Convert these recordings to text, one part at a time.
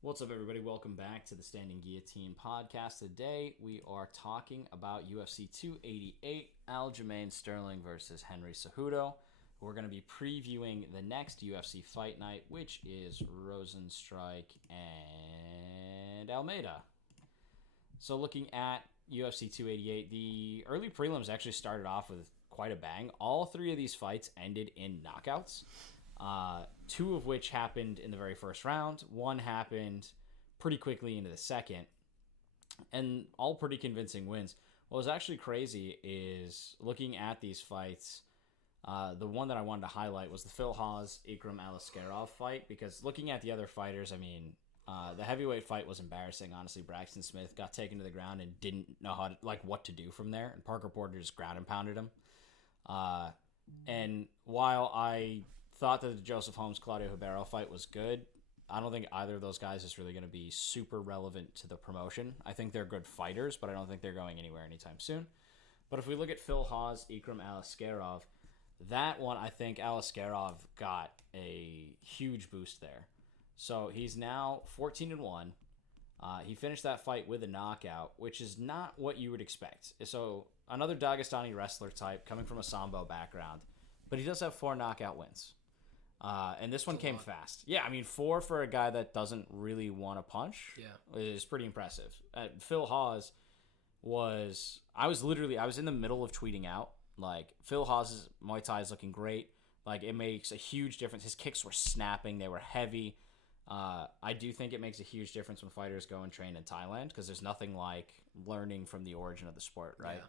What's up, everybody? Welcome back to the Standing Guillotine podcast. Today, we are talking about UFC 288, Aljamain Sterling versus Henry Cejudo. We're going to be previewing the next UFC Fight Night, which is Rozenstruik and Almeida. So, looking at UFC 288, the early prelims actually started off with quite a bang. All three of these fights ended in knockouts. Two of which happened in the very first round. One happened pretty quickly into the second. And all pretty convincing wins. What was actually crazy is looking at these fights, the one that I wanted to highlight was the Phil Hawes Ikram Aliskerov fight, because looking at the other fighters, the heavyweight fight was embarrassing. Honestly, Braxton Smith got taken to the ground and didn't know what to do from there, and Parker Porter just ground and pounded him. And while I thought that the Joseph Holmes Claudio Ribeiro fight was good, I don't think either of those guys is really going to be super relevant to the promotion. I think they're good fighters, but I don't think they're going anywhere anytime soon. But if we look at Phil Hawes, Ikram Aliskerov, that one, I think Aliskerov got a huge boost there. So he's now 14-1. He finished that fight with a knockout, which is not what you would expect. So another Dagestani wrestler type coming from a Sambo background, but he does have 4 knockout wins. And this one came fast. Yeah, 4 for a guy that doesn't really want to punch is pretty impressive. Phil Hawes I was in the middle of tweeting out, like, Phil Hawes' Muay Thai is looking great. Like, it makes a huge difference. His kicks were snapping. They were heavy. I do think it makes a huge difference when fighters go and train in Thailand, because there's nothing like learning from the origin of the sport, right?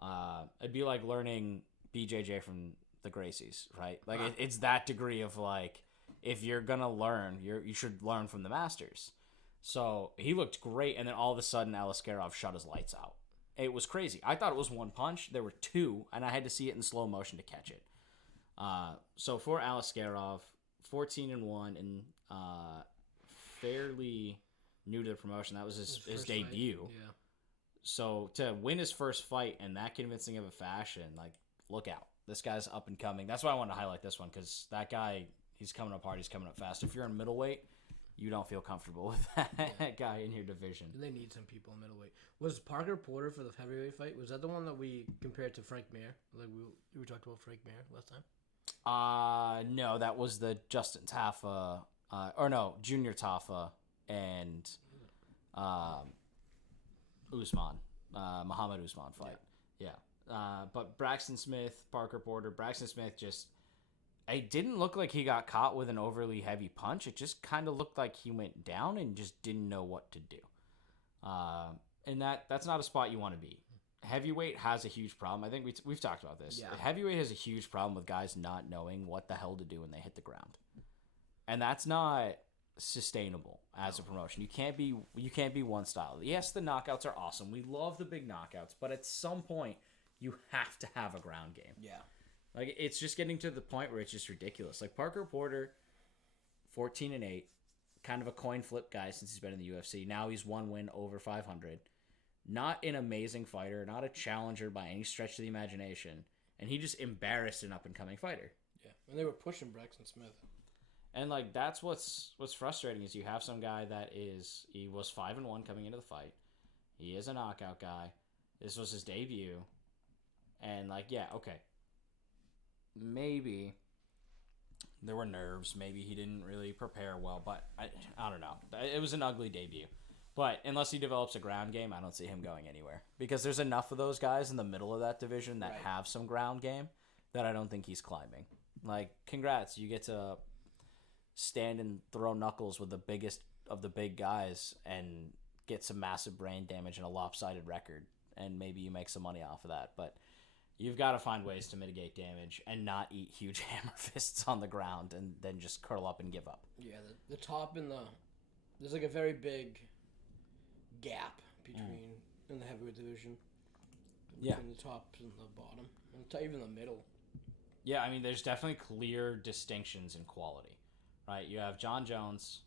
Yeah. It'd be like learning BJJ from the Gracies, right? Like, it's that degree of, like, if you're gonna learn, you should learn from the masters. So he looked great, and then all of a sudden Aliskerov shut his lights out. It was crazy. I thought it was one punch. There were 2, and I had to see it in slow motion to catch it. So for Aliskerov, 14-1, and fairly new to the promotion. That was his debut. Yeah. So to win his first fight in that convincing of a fashion, like, look out. This guy's up and coming. That's why I wanted to highlight this one, because that guy, he's coming up hard. He's coming up fast. If you're in middleweight, you don't feel comfortable with that guy in your division. They need some people in middleweight. Was Parker Porter for the heavyweight fight? Was that the one that we compared to Frank Mir? Like we talked about Frank Mir last time? No, that was the Justin Taffa, Junior Taffa and Usman, Muhammad Usman fight. Yeah. But Braxton Smith, Parker Porter, Braxton Smith it didn't look like he got caught with an overly heavy punch. It just kind of looked like he went down and just didn't know what to do. And that's not a spot you want to be. Heavyweight has a huge problem. I think we've talked about this. Yeah. Heavyweight has a huge problem with guys not knowing what the hell to do when they hit the ground. And that's not sustainable as a promotion. You can't be one style. Yes, the knockouts are awesome. We love the big knockouts, but at some point you have to have a ground game. Yeah. Like, it's just getting to the point where it's just ridiculous. Like, Parker Porter, 14-8, kind of a coin flip guy since he's been in the UFC. Now he's 1 win over 500. Not an amazing fighter, not a challenger by any stretch of the imagination. And he just embarrassed an up-and-coming fighter. Yeah, and they were pushing Braxton Smith. And, like, that's what's frustrating is you have some guy he was 5-1 coming into the fight. He is a knockout guy. This was his debut. And, like, yeah, okay. Maybe there were nerves. Maybe he didn't really prepare well. But I don't know. It was an ugly debut. But unless he develops a ground game, I don't see him going anywhere. Because there's enough of those guys in the middle of that division that have some ground game that I don't think he's climbing. Like, congrats. You get to stand and throw knuckles with the biggest of the big guys and get some massive brain damage and a lopsided record. And maybe you make some money off of that. But you've got to find ways to mitigate damage and not eat huge hammer fists on the ground and then just curl up and give up. Yeah, the top and there's like a very big gap between in the heavyweight division. Between the top and the bottom, and even the middle. Yeah, there's definitely clear distinctions in quality, right? You have John Jones.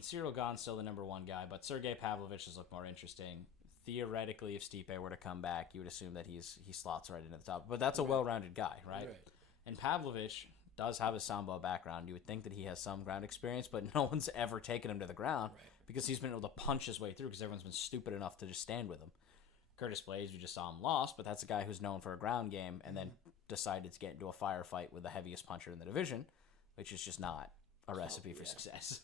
Cyril Gane's still the number 1 guy, but Sergey Pavlovich has looked more interesting. Theoretically, if Stipe were to come back, you would assume that he slots right into the top. But that's a well-rounded guy, right? And Pavlovich, does have a Sambo background. You would think that he has some ground experience, but no one's ever taken him to the ground because he's been able to punch his way through because everyone's been stupid enough to just stand with him. Curtis Blades, we just saw him lost, but that's a guy who's known for a ground game and then decided to get into a firefight with the heaviest puncher in the division, which is just not a recipe for success.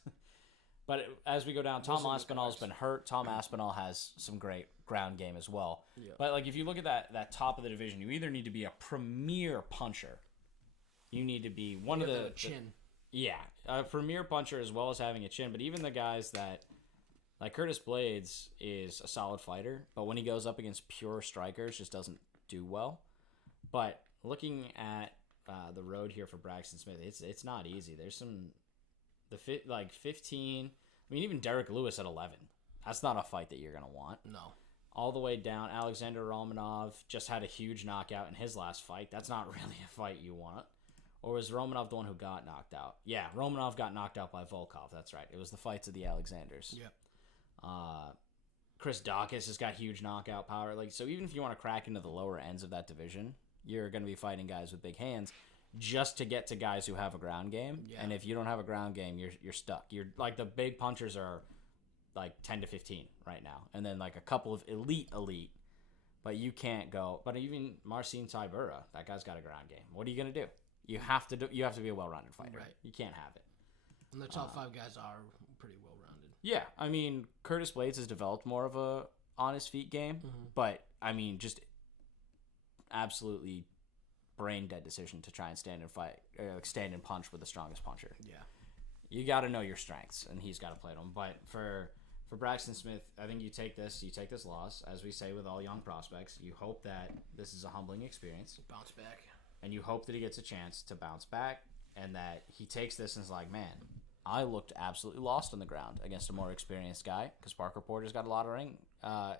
But as we go down, Tom Aspinall's been hurt. Tom Aspinall has some great ground game as well. Yeah. But like if you look at that top of the division, you either need to be a premier puncher. You need to be one of the chin. A premier puncher as well as having a chin. But even the guys that like Curtis Blades is a solid fighter, but when he goes up against pure strikers, just doesn't do well. But looking at the road here for Braxton Smith, it's not easy. There's 15. I mean, even Derek Lewis at 11. That's not a fight that you're gonna want. No. All the way down, Alexander Romanov just had a huge knockout in his last fight. That's not really a fight you want. Or was Romanov the one who got knocked out? Yeah, Romanov got knocked out by Volkov. That's right. It was the fights of the Alexanders. Yep. Chris Dawkins has got huge knockout power. Like, so even if you want to crack into the lower ends of that division, you're going to be fighting guys with big hands just to get to guys who have a ground game. Yeah. And if you don't have a ground game, you're stuck. You're like the big punchers are like 10 to 15 right now, and then like a couple of elite. But you can't go. But even Marcin Tybura, that guy's got a ground game. What are you going to do? You have to be a well-rounded fighter. Right. You can't have it. And the top 5 guys are pretty well-rounded. Yeah, I mean, Curtis Blades has developed more of a on-his-feet game, but, I mean, just absolutely brain-dead decision to try and stand and punch with the strongest puncher. Yeah. You got to know your strengths, and he's got to play them. But for Braxton Smith, I think you take this loss, as we say with all young prospects. You hope that this is a humbling experience. Bounce back. And you hope that he gets a chance to bounce back, and that he takes this and is like, man, I looked absolutely lost on the ground against a more experienced guy because Parker Porter's got a lot of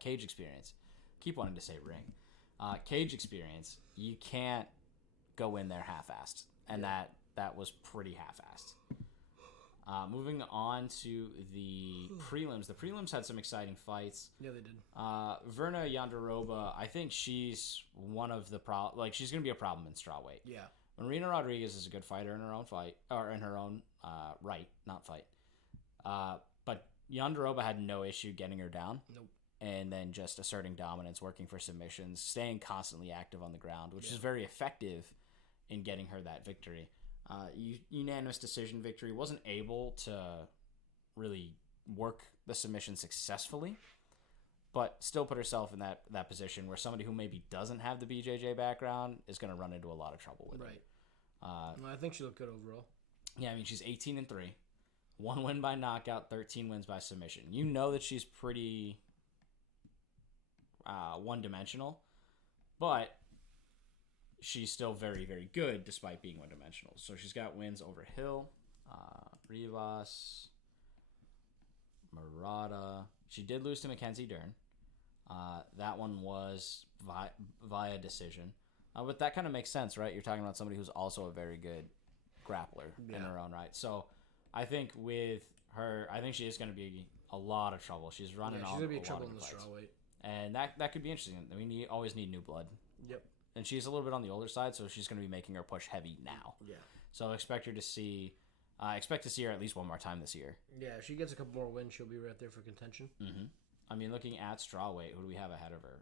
cage experience. Keep wanting to say ring. Cage experience. You can't go in there half-assed, and that was pretty half-assed. Moving on to the prelims. The prelims had some exciting fights. Yeah, they did. Verna Yonderova, I think she's one of the she's going to be a problem in strawweight. Yeah. Marina Rodriguez is a good fighter in her own fight, or in her own right, not fight. But Yonderova had no issue getting her down. Nope. And then just asserting dominance, working for submissions, staying constantly active on the ground, which is very effective in getting her that victory. Unanimous decision victory. Wasn't able to really work the submission successfully, but still put herself in that position where somebody who maybe doesn't have the BJJ background is going to run into a lot of trouble with it. Well, I think she looked good overall. Yeah, I mean, she's 18-3. 1 win by knockout, 13 wins by submission. You know that she's pretty one-dimensional, but she's still very, very good despite being one-dimensional. So she's got wins over Hill, Rivas, Murata. She did lose to Mackenzie Dern. That one was via decision. But that kind of makes sense, right? You're talking about somebody who's also a very good grappler in her own right. So I think with her, I think she is going to be a lot of trouble. She's running she's all going to be a trouble lot in of the fights. strawweight. And that could be interesting. I mean, you always need new blood. Yep. And she's a little bit on the older side, so she's going to be making her push heavy now. Yeah. So expect to see her at least one more time this year. Yeah, if she gets a couple more wins, she'll be right there for contention. Mm-hmm. I mean, looking at strawweight, who do we have ahead of her?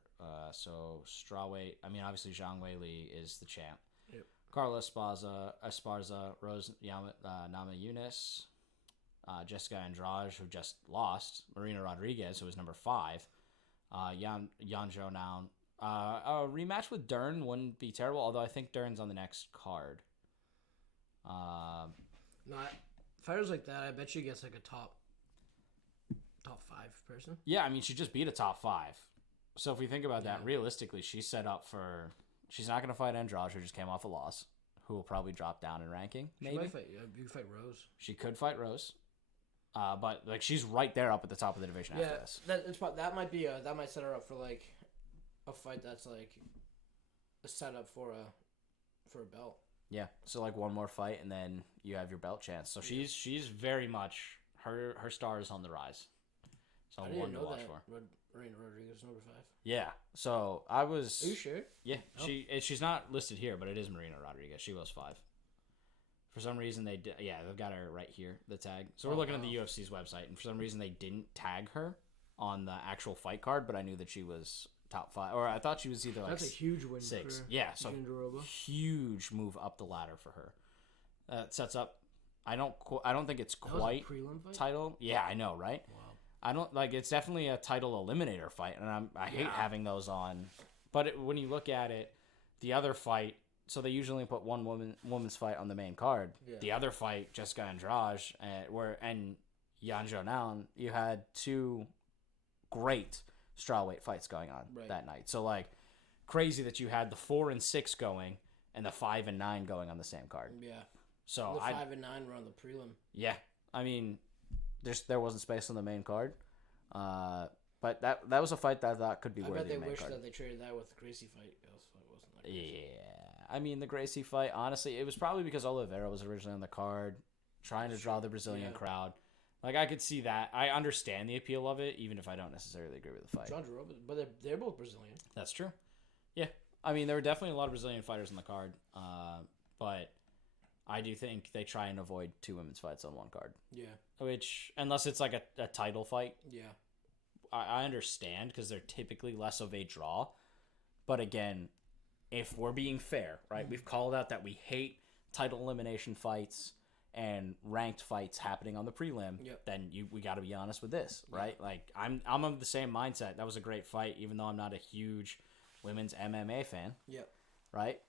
So strawweight, I mean, obviously Zhang Weili is the champ. Yep. Carla Esparza, Rose Nama Yunus, Jessica Andrade, who just lost, Marina Rodriguez, who was number 5, Yan Zhou Nan. A rematch with Dern wouldn't be terrible, although I think Dern's on the next card. No, fighters like that, I bet she gets like a top 5 person. Yeah, I mean, she just beat a top 5. So if we think about that, realistically, she's set up for... She's not going to fight Andrade, who just came off a loss, who will probably drop down in ranking, maybe. She might fight, you could fight Rose. She could fight Rose. But like she's right there up at the top of the division after this. That might set her up for like a fight that's like a setup for a belt. Yeah, so like one more fight and then you have your belt chance. So she's very much her star is on the rise. So I didn't one to know watch that. for. Marina Rodriguez number 5. Yeah, so I was. Are you sure? Yeah, she's not listed here, but it is Marina Rodriguez. She was 5. For some reason they did. Yeah, they've got her right here, the tag. So we're looking at the UFC's website, and for some reason they didn't tag her on the actual fight card, but I knew that she was top 5, or I thought she was either like That's a huge win 6. for Yeah, so Jandiroba. huge move up the ladder for her. Sets up. I don't think it's quite prelim fight? title. Yeah, I know, right? Wow. I don't like. It's definitely a title eliminator fight, and I hate having those on. But when you look at it, the other fight. So they usually put one woman's fight on the main card. Yeah. The other fight, Jessica Andrade, and Yan Zhongnyan, you had 2 great strawweight fights going on that night. So like crazy that you had the 4 and 6 going and the 5 and 9 going on the same card. Yeah. So the 5 and 9 were on the prelim. Yeah. I mean, there wasn't space on the main card. But that was a fight that I thought could be worthy of the main card. I bet they wish that they traded that with the Gracie fight. Else it wasn't that crazy. Yeah. I mean, the Gracie fight, honestly, it was probably because Oliveira was originally on the card, trying to draw the Brazilian crowd. Like, I could see that. I understand the appeal of it, even if I don't necessarily agree with the fight. But they're both Brazilian. That's true. Yeah. I mean, there were definitely a lot of Brazilian fighters on the card, but I do think they try and avoid 2 women's fights on one card. Yeah. Which, unless it's like a title fight. Yeah. I understand, because they're typically less of a draw. But again, if we're being fair, right? We've called out that we hate title elimination fights and ranked fights happening on the prelim. Then we got to be honest with this, right? Like I'm of the same mindset. That was a great fight, even though I'm not a huge women's MMA fan. Yep. Right?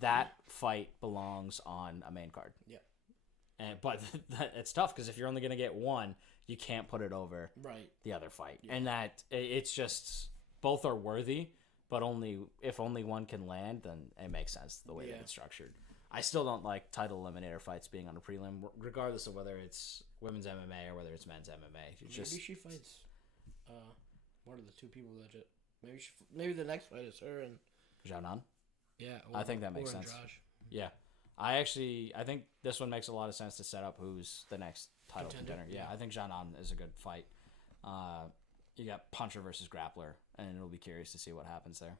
That fight belongs on a main card. Yep. But it's tough, because if you're only going to get one, you can't put it over the other fight. Yeah. And that it's just both are worthy. But if only one can land, then it makes sense the way that it's structured. I still don't like title eliminator fights being on a prelim, regardless of whether it's women's MMA or whether it's men's MMA. Maybe she fights one of the 2 people that maybe the next fight is her and Zhangnan. Yeah, I think that makes sense. Yeah, I think this one makes a lot of sense to set up who's the next title contender. Yeah, I think Zhangnan is a good fight. You got puncher versus grappler, and it'll be curious to see what happens there.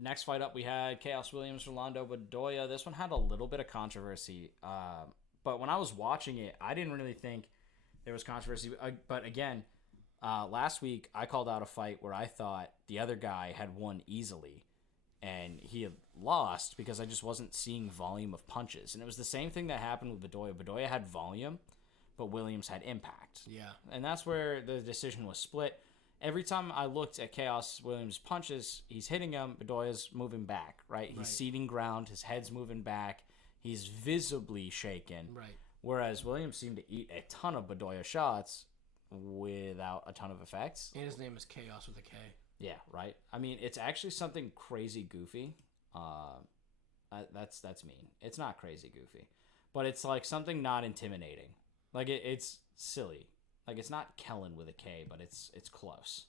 Next fight up, we had Chaos Williams, Rolando Bedoya. This one had a little bit of controversy, but when I was watching it, I didn't really think there was controversy. But again, last week I called out a fight where I thought the other guy had won easily, and he had lost because I just wasn't seeing volume of punches. And it was the same thing that happened with Bedoya. Bedoya had volume, but Williams had impact. Yeah. And that's where the decision was split. Every time I looked at Chaos Williams' punches, he's hitting him, Bedoya's moving back, right? He's ceding ground, his head's moving back, he's visibly shaken. Right. Whereas Williams seemed to eat a ton of Bedoya shots without a ton of effects. And his name is Chaos with a K. Yeah, right? I mean, it's actually something crazy goofy. That's mean. It's not crazy goofy. But it's like something not intimidating. Like, it's silly. Like, it's not Kellen with a K, but it's close.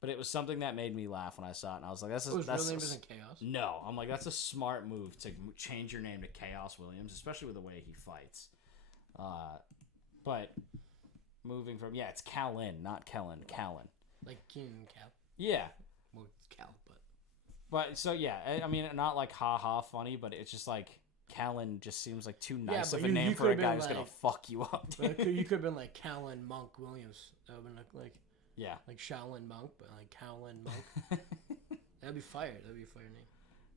But it was something that made me laugh when I saw it, and I was like, his real name isn't Chaos? No. I'm like, that's a smart move to change your name to Chaos Williams, especially with the way he fights. But moving from... Yeah, it's Callan, not Kellen. Callan. Like Keenan Cal? Yeah. Well, it's Cal, but... But, so, yeah. I mean, not like ha-ha funny, but it's just like... Callan just seems like too nice of a name for a guy who's gonna fuck you up. You could have been like Callan Monk Williams. That would have been like like Shaolin Monk, but like Callan Monk. That'd be fire. That'd be a fire name.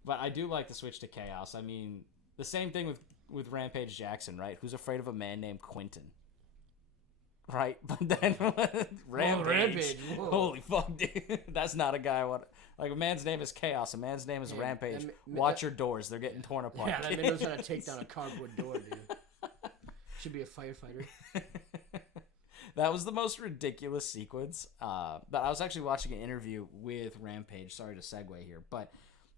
But I do like the switch to Chaos. I mean, the same thing with Rampage Jackson, right? Who's afraid of a man named Quentin? Right, but then Rampage. Holy fuck, dude! That's not a guy I want. Like, a man's name is Chaos, a man's name is Rampage. Watch your doors; they're getting torn apart. Yeah, that man knows how to take down a cardboard door, dude. Should be a firefighter. That was the most ridiculous sequence. But I was actually watching an interview with Rampage. Sorry to segue here, but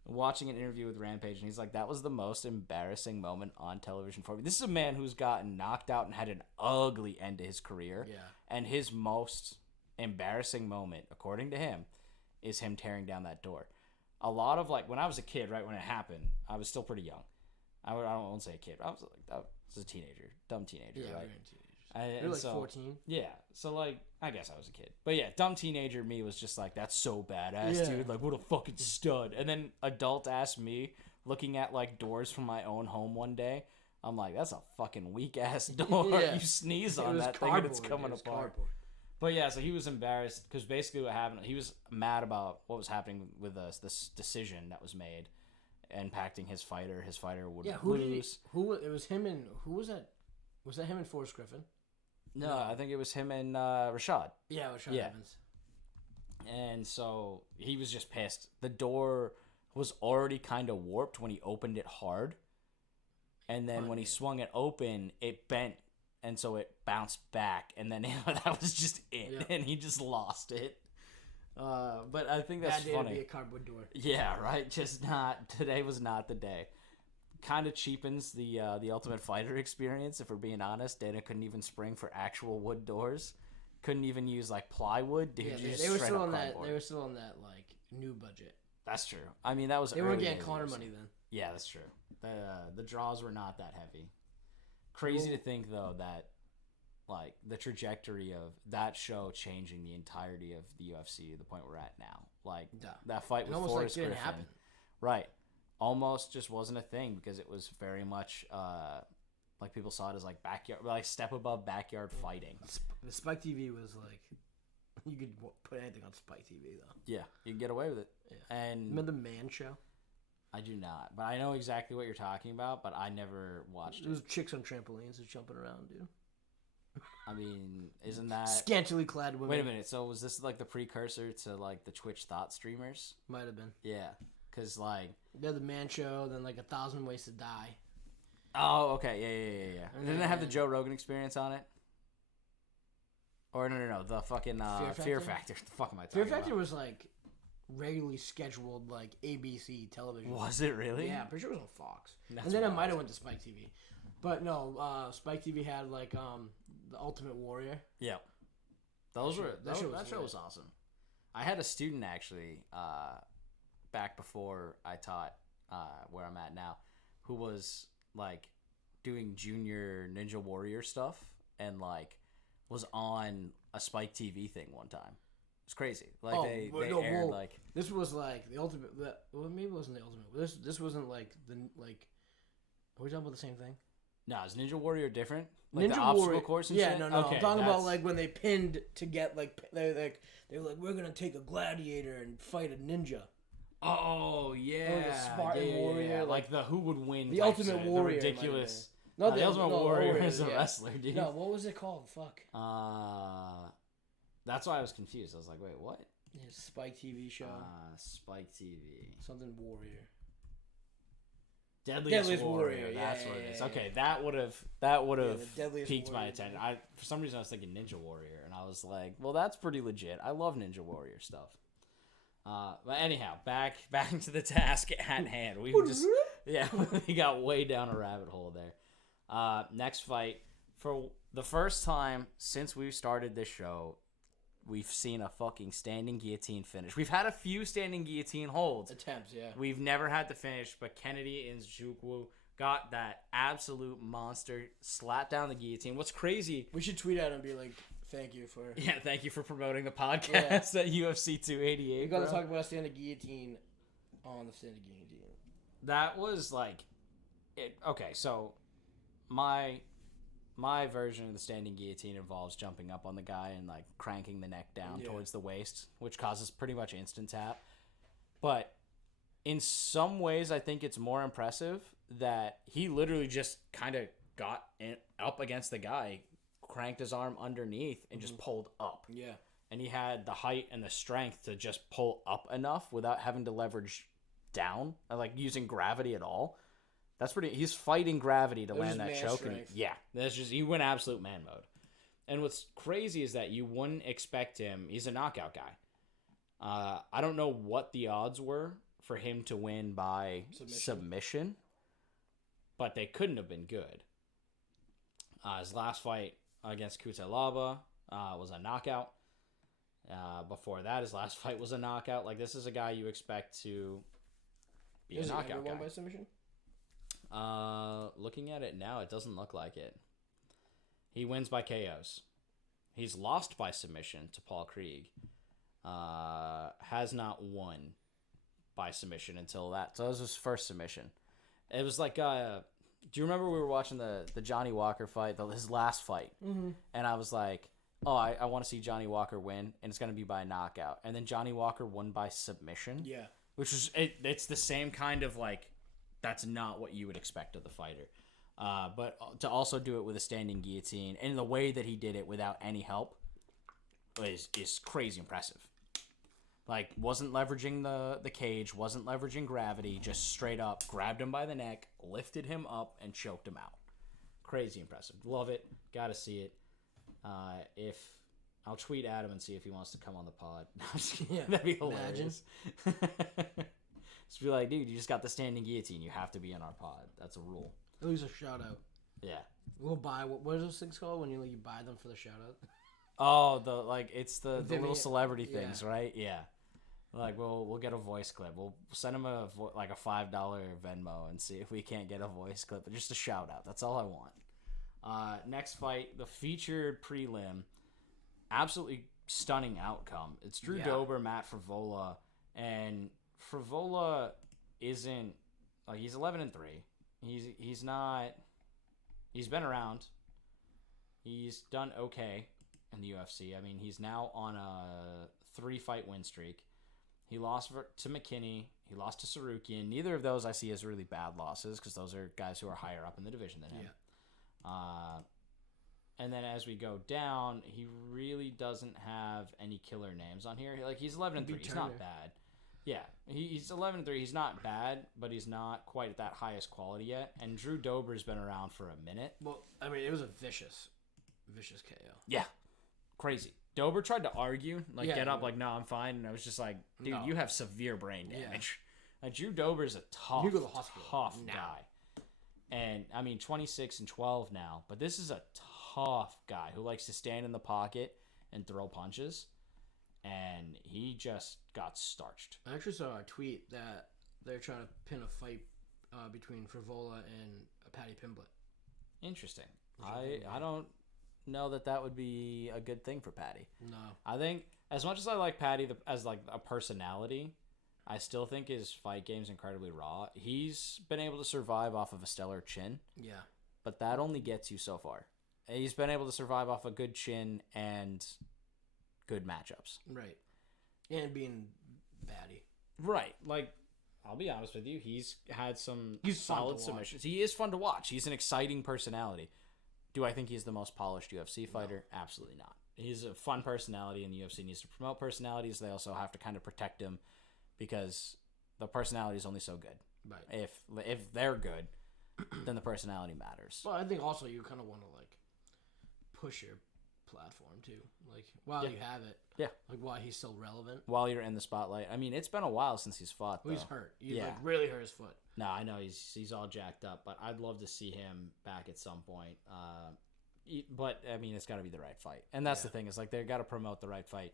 watching an interview with Rampage, and he's like, that was the most embarrassing moment on television for me. This is a man who's gotten knocked out and had an ugly end to his career. Yeah. And his most embarrassing moment, according to him, is him tearing down that door. A lot of, like, when I was a kid, right, when it happened, I was still pretty young. I don't want to say a kid. I was a teenager. Dumb teenager, yeah, right? You're like 14. Yeah. So, like, I guess I was a kid. But yeah, dumb teenager me was just like, that's so badass, dude. Like, what a fucking stud. And then adult ass me, looking at, like, doors from my own home one day, I'm like, that's a fucking weak ass door. Yeah. You sneeze on that thing and it's coming apart. Cardboard. But yeah, so he was embarrassed because basically what happened, he was mad about what was happening with this decision that was made, impacting his fighter. His fighter would lose. It was him and who was that? Was that him and Forrest Griffin? No, I think it was him and Rashad. Yeah, Rashad Evans. And so he was just pissed. The door was already kind of warped when he opened it hard. And then when he swung it open, it bent. And so it bounced back. And then that was just it. Yep. And he just lost it. But I think that's funny. That day to be a cardboard door. Yeah, right? Today was not the day. Kind of cheapens the Ultimate Fighter experience, if we're being honest. Dana couldn't even spring for actual wood doors. Couldn't even use like plywood. Dude, they were still on that. They were still on that like new budget. That's true. I mean, that was they weren't getting Connor money then. Yeah, that's true. The draws were not that heavy. Crazy to think though that like the trajectory of that show changing the entirety of the UFC to the point we're at now. Like that fight with Forrest Griffin, happen. Right? Almost just wasn't a thing because it was very much like people saw it as like backyard, like step above backyard fighting. The Spike TV was like you could put anything on Spike TV though. Yeah, you can get away with it. Yeah. And remember the Man Show? I do not, but I know exactly what you're talking about. But I never watched it. There was chicks on trampolines just jumping around, dude. I mean, isn't that scantily clad women? Wait a minute. So was this like the precursor to like the Twitch thought streamers? Might have been. Yeah, because like they had the Man Show, then like 1,000 Ways to Die. Oh, okay, yeah. Didn't it have the Joe Rogan Experience on it? Or no, the fucking Fear Factor. The fuck am I talking about? Fear Factor was like regularly scheduled like ABC television. Was it really? Yeah, I'm pretty sure it was on Fox. And then it might have went to Spike TV. But no, Spike TV had like the Ultimate Warrior. Yeah. That show was awesome. I had a student actually back before I taught where I'm at now who was like doing junior Ninja Warrior stuff and like was on a Spike TV thing one time. It's crazy. Like they aired like this was like the ultimate. Well, maybe it wasn't the ultimate. This wasn't like the like. Are we talking about the same thing? No, is Ninja Warrior different? Like Ninja the obstacle Warrior course and yeah, shit? no. Okay, I'm talking about like when they pinned to get like they were like we're gonna take a gladiator and fight a ninja. Oh yeah, or the Spartan Warrior, yeah. Like the who would win? The Ultimate Warrior, the ridiculous. No, the Ultimate Warrior is a wrestler, dude. No, what was it called? Fuck. That's why I was confused. I was like, wait, what? Yeah, Spike TV show. Spike TV. Something Warrior. Deadliest Warrior. That's what it is. Okay, that would have piqued my attention. For some reason I was thinking Ninja Warrior, and I was like, well, that's pretty legit. I love Ninja Warrior stuff. But anyhow, back to the task at hand. We got way down a rabbit hole there. Next fight, for the first time since we've started this show, we've seen a fucking standing guillotine finish. We've had a few standing guillotine holds. Attempts, yeah. We've never had the finish, but Kennedy Nzechukwu got that absolute monster, slapped down the guillotine. What's crazy... We should tweet at him and be like, thank you for promoting the podcast at UFC 288. We got to talk about standing guillotine on the standing guillotine. That was like... Okay, so my version of the standing guillotine involves jumping up on the guy and like cranking the neck down towards the waist, which causes pretty much instant tap. But in some ways, I think it's more impressive that he literally just kind of got up against the guy, cranked his arm underneath, and just pulled up. Yeah. And he had the height and the strength to just pull up enough without having to leverage down, like using gravity at all. That's pretty. He's fighting gravity to land that choke. And, he went absolute man mode. And what's crazy is that you wouldn't expect him. He's a knockout guy. I don't know what the odds were for him to win by submission, but they couldn't have been good. His last fight against Kutelaba was a knockout. Before that, his last fight was a knockout. Like, this is a guy you expect to be a knockout guy. Won by submission? Looking at it now, it doesn't look like it. He wins by KOs. He's lost by submission to Paul Krieg. Has not won by submission until that. So it was his first submission. It was like Do you remember we were watching the Johnny Walker fight, his last fight, and I was like, oh, I want to see Johnny Walker win, and it's gonna be by knockout, and then Johnny Walker won by submission. Yeah. Which is it's the same kind of like, that's not what you would expect of the fighter. But to also do it with a standing guillotine and the way that he did it without any help is crazy impressive. Like, wasn't leveraging the cage, wasn't leveraging gravity, just straight up grabbed him by the neck, lifted him up, and choked him out. Crazy impressive. Love it. Gotta see it. If I'll tweet Adam and see if he wants to come on the pod. Yeah, that'd be hilarious. Just be like, dude, you just got the standing guillotine. You have to be in our pod. That's a rule. At least a shout out. Yeah. We'll buy what are those things called when you buy them for the shout out? Oh, it's the little celebrity things, right? Yeah. Like we'll get a voice clip. We'll send him a $5 Venmo and see if we can't get a voice clip, but just a shout out. That's all I want. Next fight, the featured prelim, absolutely stunning outcome. It's Drew Dober, Matt Frivola, and Frivola isn't like, he's 11-3. He's not. He's been around. He's done okay in the UFC. I mean, he's now on a 3-fight win streak. He lost to McKinney. He lost to Sarukian. Neither of those I see as really bad losses because those are guys who are higher up in the division than him. Yeah. And then as we go down, he really doesn't have any killer names on here. Like, he's 11-3. He's not bad. Yeah, he's 11-3. He's not bad, but he's not quite at that highest quality yet. And Drew Dober's been around for a minute. Well, I mean, it was a vicious KO. Yeah, crazy. Dober tried to argue, get up, no, I'm fine. And I was just like, dude, you have severe brain damage. Like, Drew Dober's a tough guy. And, I mean, 26-12 now. But this is a tough guy who likes to stand in the pocket and throw punches. And he just got starched. I actually saw a tweet that they're trying to pin a fight between Frivola and Paddy Pimblett. Interesting. I don't know that would be a good thing for Paddy. No. I think, as much as I like Paddy as like a personality, I still think his fight game's incredibly raw. He's been able to survive off of a stellar chin. Yeah. But that only gets you so far. He's been able to survive off a good chin and good matchups. Right. And being batty. Right. Like, I'll be honest with you, he's had some solid submissions. He is fun to watch. He's an exciting personality. Do I think he's the most polished UFC fighter? No. Absolutely not. He's a fun personality, and the UFC needs to promote personalities. They also have to kind of protect him because the personality is only so good. Right. If they're good, then the personality matters. Well, I think also you kind of want to push your platform too, while you have it. Yeah. While he's still relevant. While you're in the spotlight. I mean, it's been a while since he's fought. Well, he's hurt. He really hurt his foot. No, I know he's all jacked up, but I'd love to see him back at some point. But I mean, it's got to be the right fight, and that's the thing is they got to promote the right fight.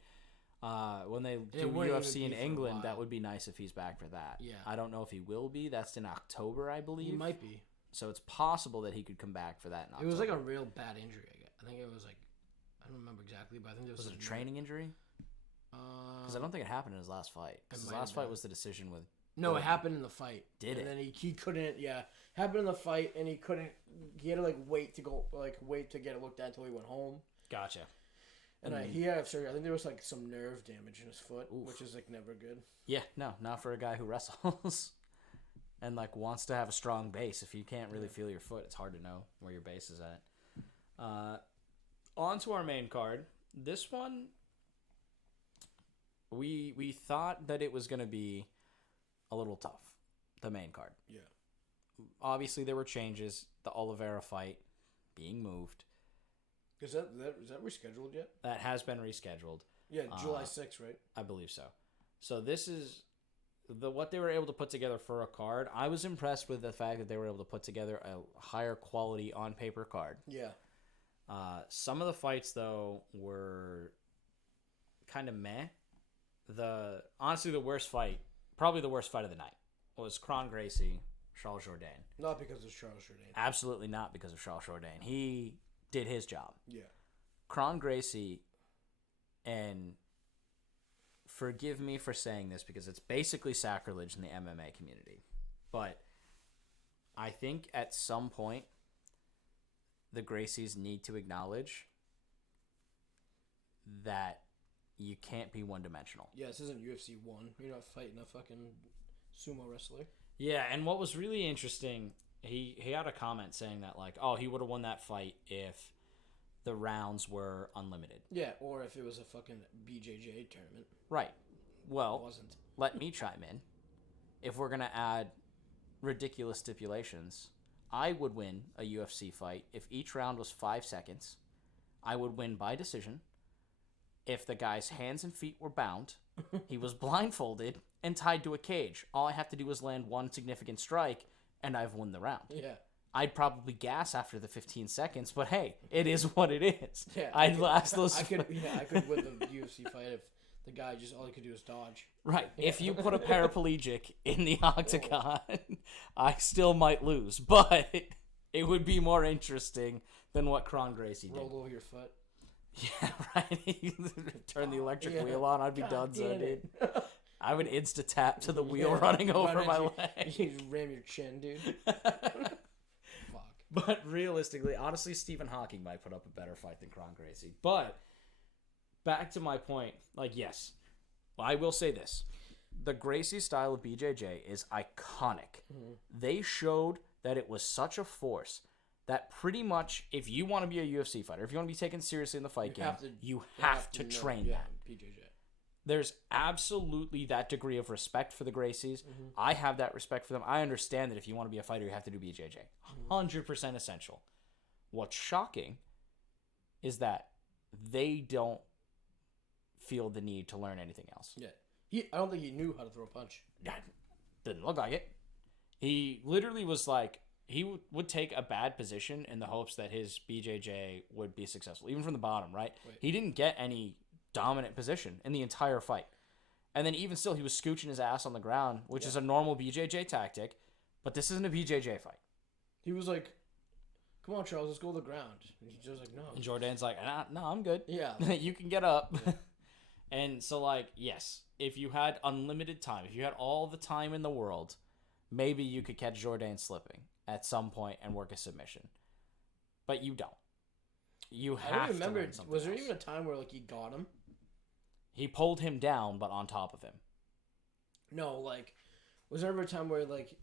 When they do UFC in England, that would be nice if he's back for that. Yeah. I don't know if he will be. That's in October, I believe. He might be. So it's possible that he could come back for that in October. It was a real bad injury. I think it was I don't remember exactly, but I think was it a training injury? Because I don't think it happened in his last fight. His last fight was the decision with. No, it happened in the fight. Did it? And then he couldn't. Yeah, happened in the fight, and he couldn't. He had to wait to get it looked at until he went home. Gotcha. And he had surgery. I think there was some nerve damage in his foot, which is never good. Yeah, no, not for a guy who wrestles and wants to have a strong base. If you can't really feel your foot, it's hard to know where your base is at. On to our main card. This one, we thought that it was going to be a little tough, the main card. Yeah. Obviously, there were changes. The Oliveira fight being moved. Is that rescheduled yet? That has been rescheduled. Yeah, July 6th, right? I believe so. So this is what they were able to put together for a card. I was impressed with the fact that they were able to put together a higher quality on paper card. Yeah. Some of the fights though were kind of meh. Honestly, the worst fight, probably the worst fight of the night, was Kron Gracie, Charles Jourdain. Not because of Charles Jourdain. Absolutely not because of Charles Jourdain. He did his job. Yeah. Kron Gracie, and forgive me for saying this because it's basically sacrilege in the MMA community, but I think at some point, the Gracies need to acknowledge that you can't be one-dimensional. Yeah, this isn't UFC 1. You're not fighting a fucking sumo wrestler. Yeah, and what was really interesting, he had a comment saying that, like, oh, he would have won that fight if the rounds were unlimited. Yeah, or if it was a fucking BJJ tournament. Right. Well, it wasn't. Let me chime in. If we're going to add ridiculous stipulations, I would win a UFC fight if each round was 5 seconds. I would win by decision. If the guy's hands and feet were bound, he was blindfolded and tied to a cage. All I have to do is land one significant strike, and I've won the round. Yeah. I'd probably gas after the 15 seconds, but hey, it is what it is. Yeah, I'd last those. I could win the UFC fight if the guy just all he could do is dodge. Right. If you put a paraplegic in the octagon, I still might lose, but it would be more interesting than what Kron Gracie did. Roll over your foot. Yeah, right. Turn the electric wheel on, I'd be done, so dude. I would insta tap to the wheel running over my leg. You ram your chin, dude. Fuck. But realistically, honestly, Stephen Hawking might put up a better fight than Kron Gracie. But back to my point, like, yes, I will say this: the Gracie style of BJJ is iconic. Mm-hmm. They showed that it was such a force that pretty much, if you want to be a UFC fighter, if you want to be taken seriously in the fight game, you have to train that. BJJ. There's absolutely that degree of respect for the Gracies. Mm-hmm. I have that respect for them. I understand that if you want to be a fighter, you have to do BJJ. 100% essential. What's shocking is that they don't feel the need to learn anything else. Yeah. I don't think he knew how to throw a punch. Didn't look like it. He literally was like, he would take a bad position in the hopes that his BJJ would be successful, even from the bottom, right? He didn't get any dominant position in the entire fight. And then even still, he was scooching his ass on the ground, which is a normal BJJ tactic, but this isn't a BJJ fight. He was like, come on, Charles, let's go to the ground. And he was like, no. And Jordan's like, no, I'm good. Yeah. You can get up. Yeah. And so, like, yes, if you had unlimited time, if you had all the time in the world, maybe you could catch Jordan slipping at some point and work a submission. But you don't. You have I don't remember, to learn something was there else. even a time where, like, he got him? He pulled him down, but on top of him. No, like, was there ever a time where, like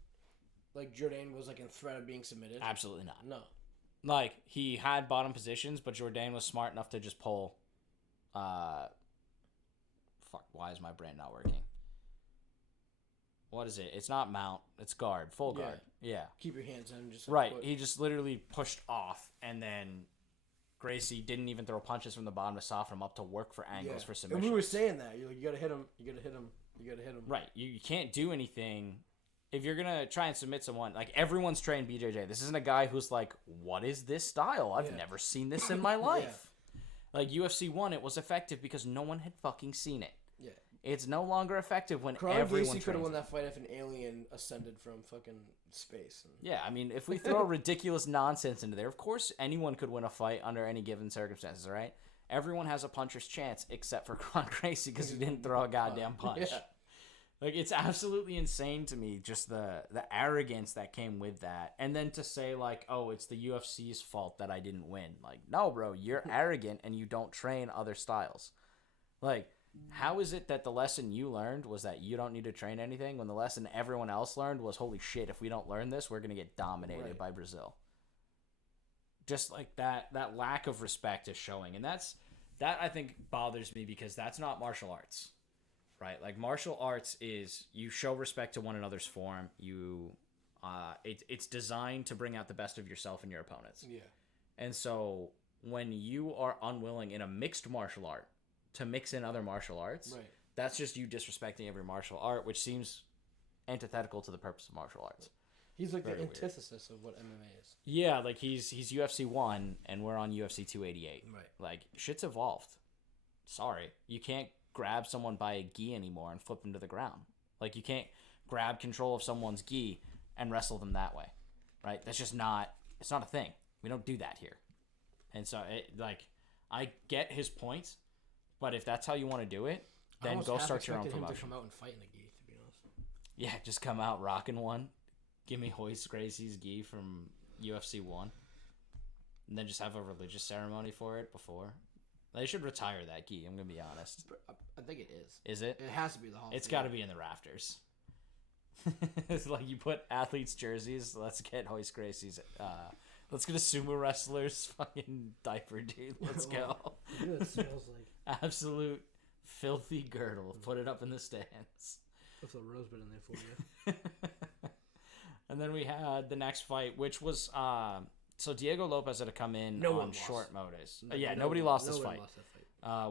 Jordan was, like, in threat of being submitted? Absolutely not. No. Like, he had bottom positions, but Jordan was smart enough to just pull, why is my brain not working? What is it? It's not mount. It's guard. Full guard. Yeah. Keep your hands in. Just right. He just literally pushed off, and then Gracie didn't even throw punches from the bottom to soften him up to work for angles for submission. And we were saying that. You're like, you got to hit him. You got to hit him. You got to hit him. Right. You can't do anything. If you're going to try and submit someone, like, everyone's trained BJJ. This isn't a guy who's like, what is this style? I've never seen this in my life. Like, UFC 1, it was effective because no one had fucking seen it. Yeah. It's no longer effective when Kron everyone Gracie could have won it. that fight if an alien ascended from fucking space. Yeah, I mean, if we throw ridiculous nonsense into there, of course anyone could win a fight under any given circumstances, right? Everyone has a puncher's chance except for Kron Gracie because he didn't throw a goddamn punch. Yeah. Like, it's absolutely insane to me, just the arrogance that came with that. And then to say, like, oh, it's the UFC's fault that I didn't win. Like, no, bro, you're arrogant and you don't train other styles. Like, how is it that the lesson you learned was that you don't need to train anything when the lesson everyone else learned was, holy shit, if we don't learn this, we're going to get dominated by Brazil? Just like that lack of respect is showing. And that I think bothers me because that's not martial arts, right? Like, martial arts is you show respect to one another's form. It's designed to bring out the best of yourself and your opponents. Yeah. And so when you are unwilling in a mixed martial art to mix in other martial arts, that's just you disrespecting every martial art, which seems antithetical to the purpose of martial arts. He's like the antithesis of what MMA is. Yeah, like he's UFC 1 and we're on UFC 288. Right. Like, shit's evolved. Sorry. You can't grab someone by a gi anymore and flip them to the ground. Like, you can't grab control of someone's gi and wrestle them that way. Right? That's just not, it's not a thing. We don't do that here. And so, I get his points. But if that's how you want to do it, then go start your own promotion. Him to come out and fight in the gi, to be honest. Yeah, just come out rocking one. give me Royce Gracie's gi from UFC 1. And then just have a religious ceremony for it before. They should retire that gi, I'm going to be honest. I think it is. Is it? It has to be the Hall of Fame. It's got to be in the rafters. It's like you put athletes' jerseys. Let's get Royce Gracie's. Let's get a sumo wrestler's fucking diaper, dude. Let's go. You know what it smells like? Absolute filthy girdle. Put it up in the stands. With a rosebud in there for you. And then we had the next fight, which was so Diego Lopez had to come in on short notice. Nobody lost this fight,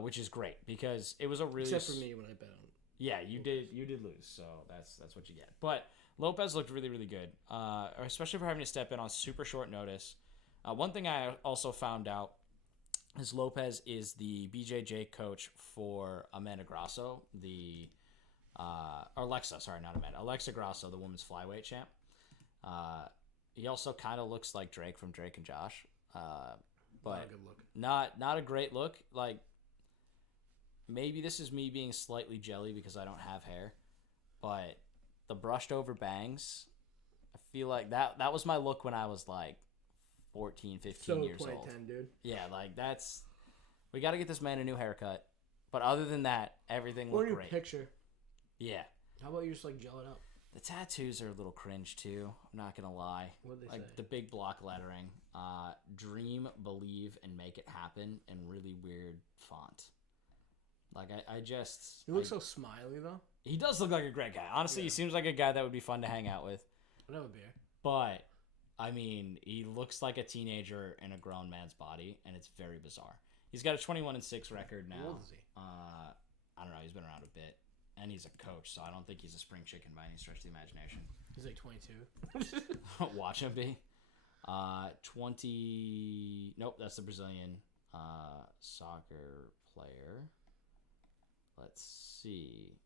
which is great because it was a really except for me when I bet on. Yeah, you did lose, so that's what you get. But Lopez looked really, really good, especially for having to step in on super short notice. One thing I also found out is Lopez is the BJJ coach for Amanda Grasso, Alexa Grasso, the women's flyweight champ. He also kind of looks like Drake from Drake and Josh, but not a good look. Not a great look. Like, maybe this is me being slightly jelly because I don't have hair, but the brushed over bangs, I feel like that was my look when I was like 14, 15 years old. 2010, dude. Yeah, like we got to get this man a new haircut. But other than that, everything looked great. Picture. Yeah. How about you just like gel it up? The tattoos are a little cringe too. I'm not gonna lie. What did they say? The big block lettering, dream, believe, and make it happen in really weird font. Like I just. He looks so smiley though. He does look like a great guy. Honestly, He seems like a guy that would be fun to hang out with. I'd have a beer. But I mean, he looks like a teenager in a grown man's body, and it's very bizarre. He's got a 21-6 record now. How old is he? I don't know. He's been around a bit. And he's a coach, so I don't think he's a spring chicken by any stretch of the imagination. He's like 22. Watch him be. 20... Nope, that's the Brazilian soccer player. Let's see.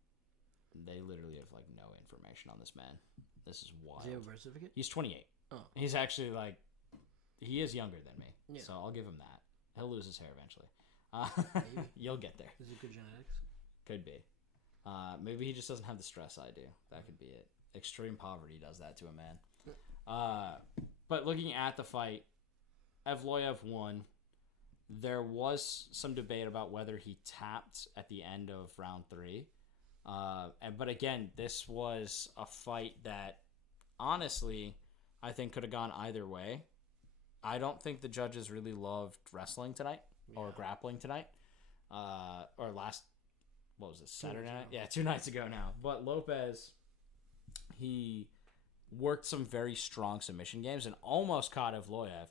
They literally have, like, no information on this man. This is wild. Does he have a birth certificate? He's 28. Oh. He's actually, like... He is younger than me, yeah. So I'll give him that. He'll lose his hair eventually. Maybe. You'll get there. Is it good genetics? Could be. Maybe he just doesn't have the stress I do. That could be it. Extreme poverty does that to a man. But looking at the fight, Evloev won. There was some debate about whether he tapped at the end of round 3. But again, this was a fight that, honestly, I think could have gone either way. I don't think the judges really loved wrestling tonight or grappling tonight. Or last... What was this, Saturday night? Yeah, 2 nights ago now. But Lopez, he worked some very strong submission games and almost caught Evloev.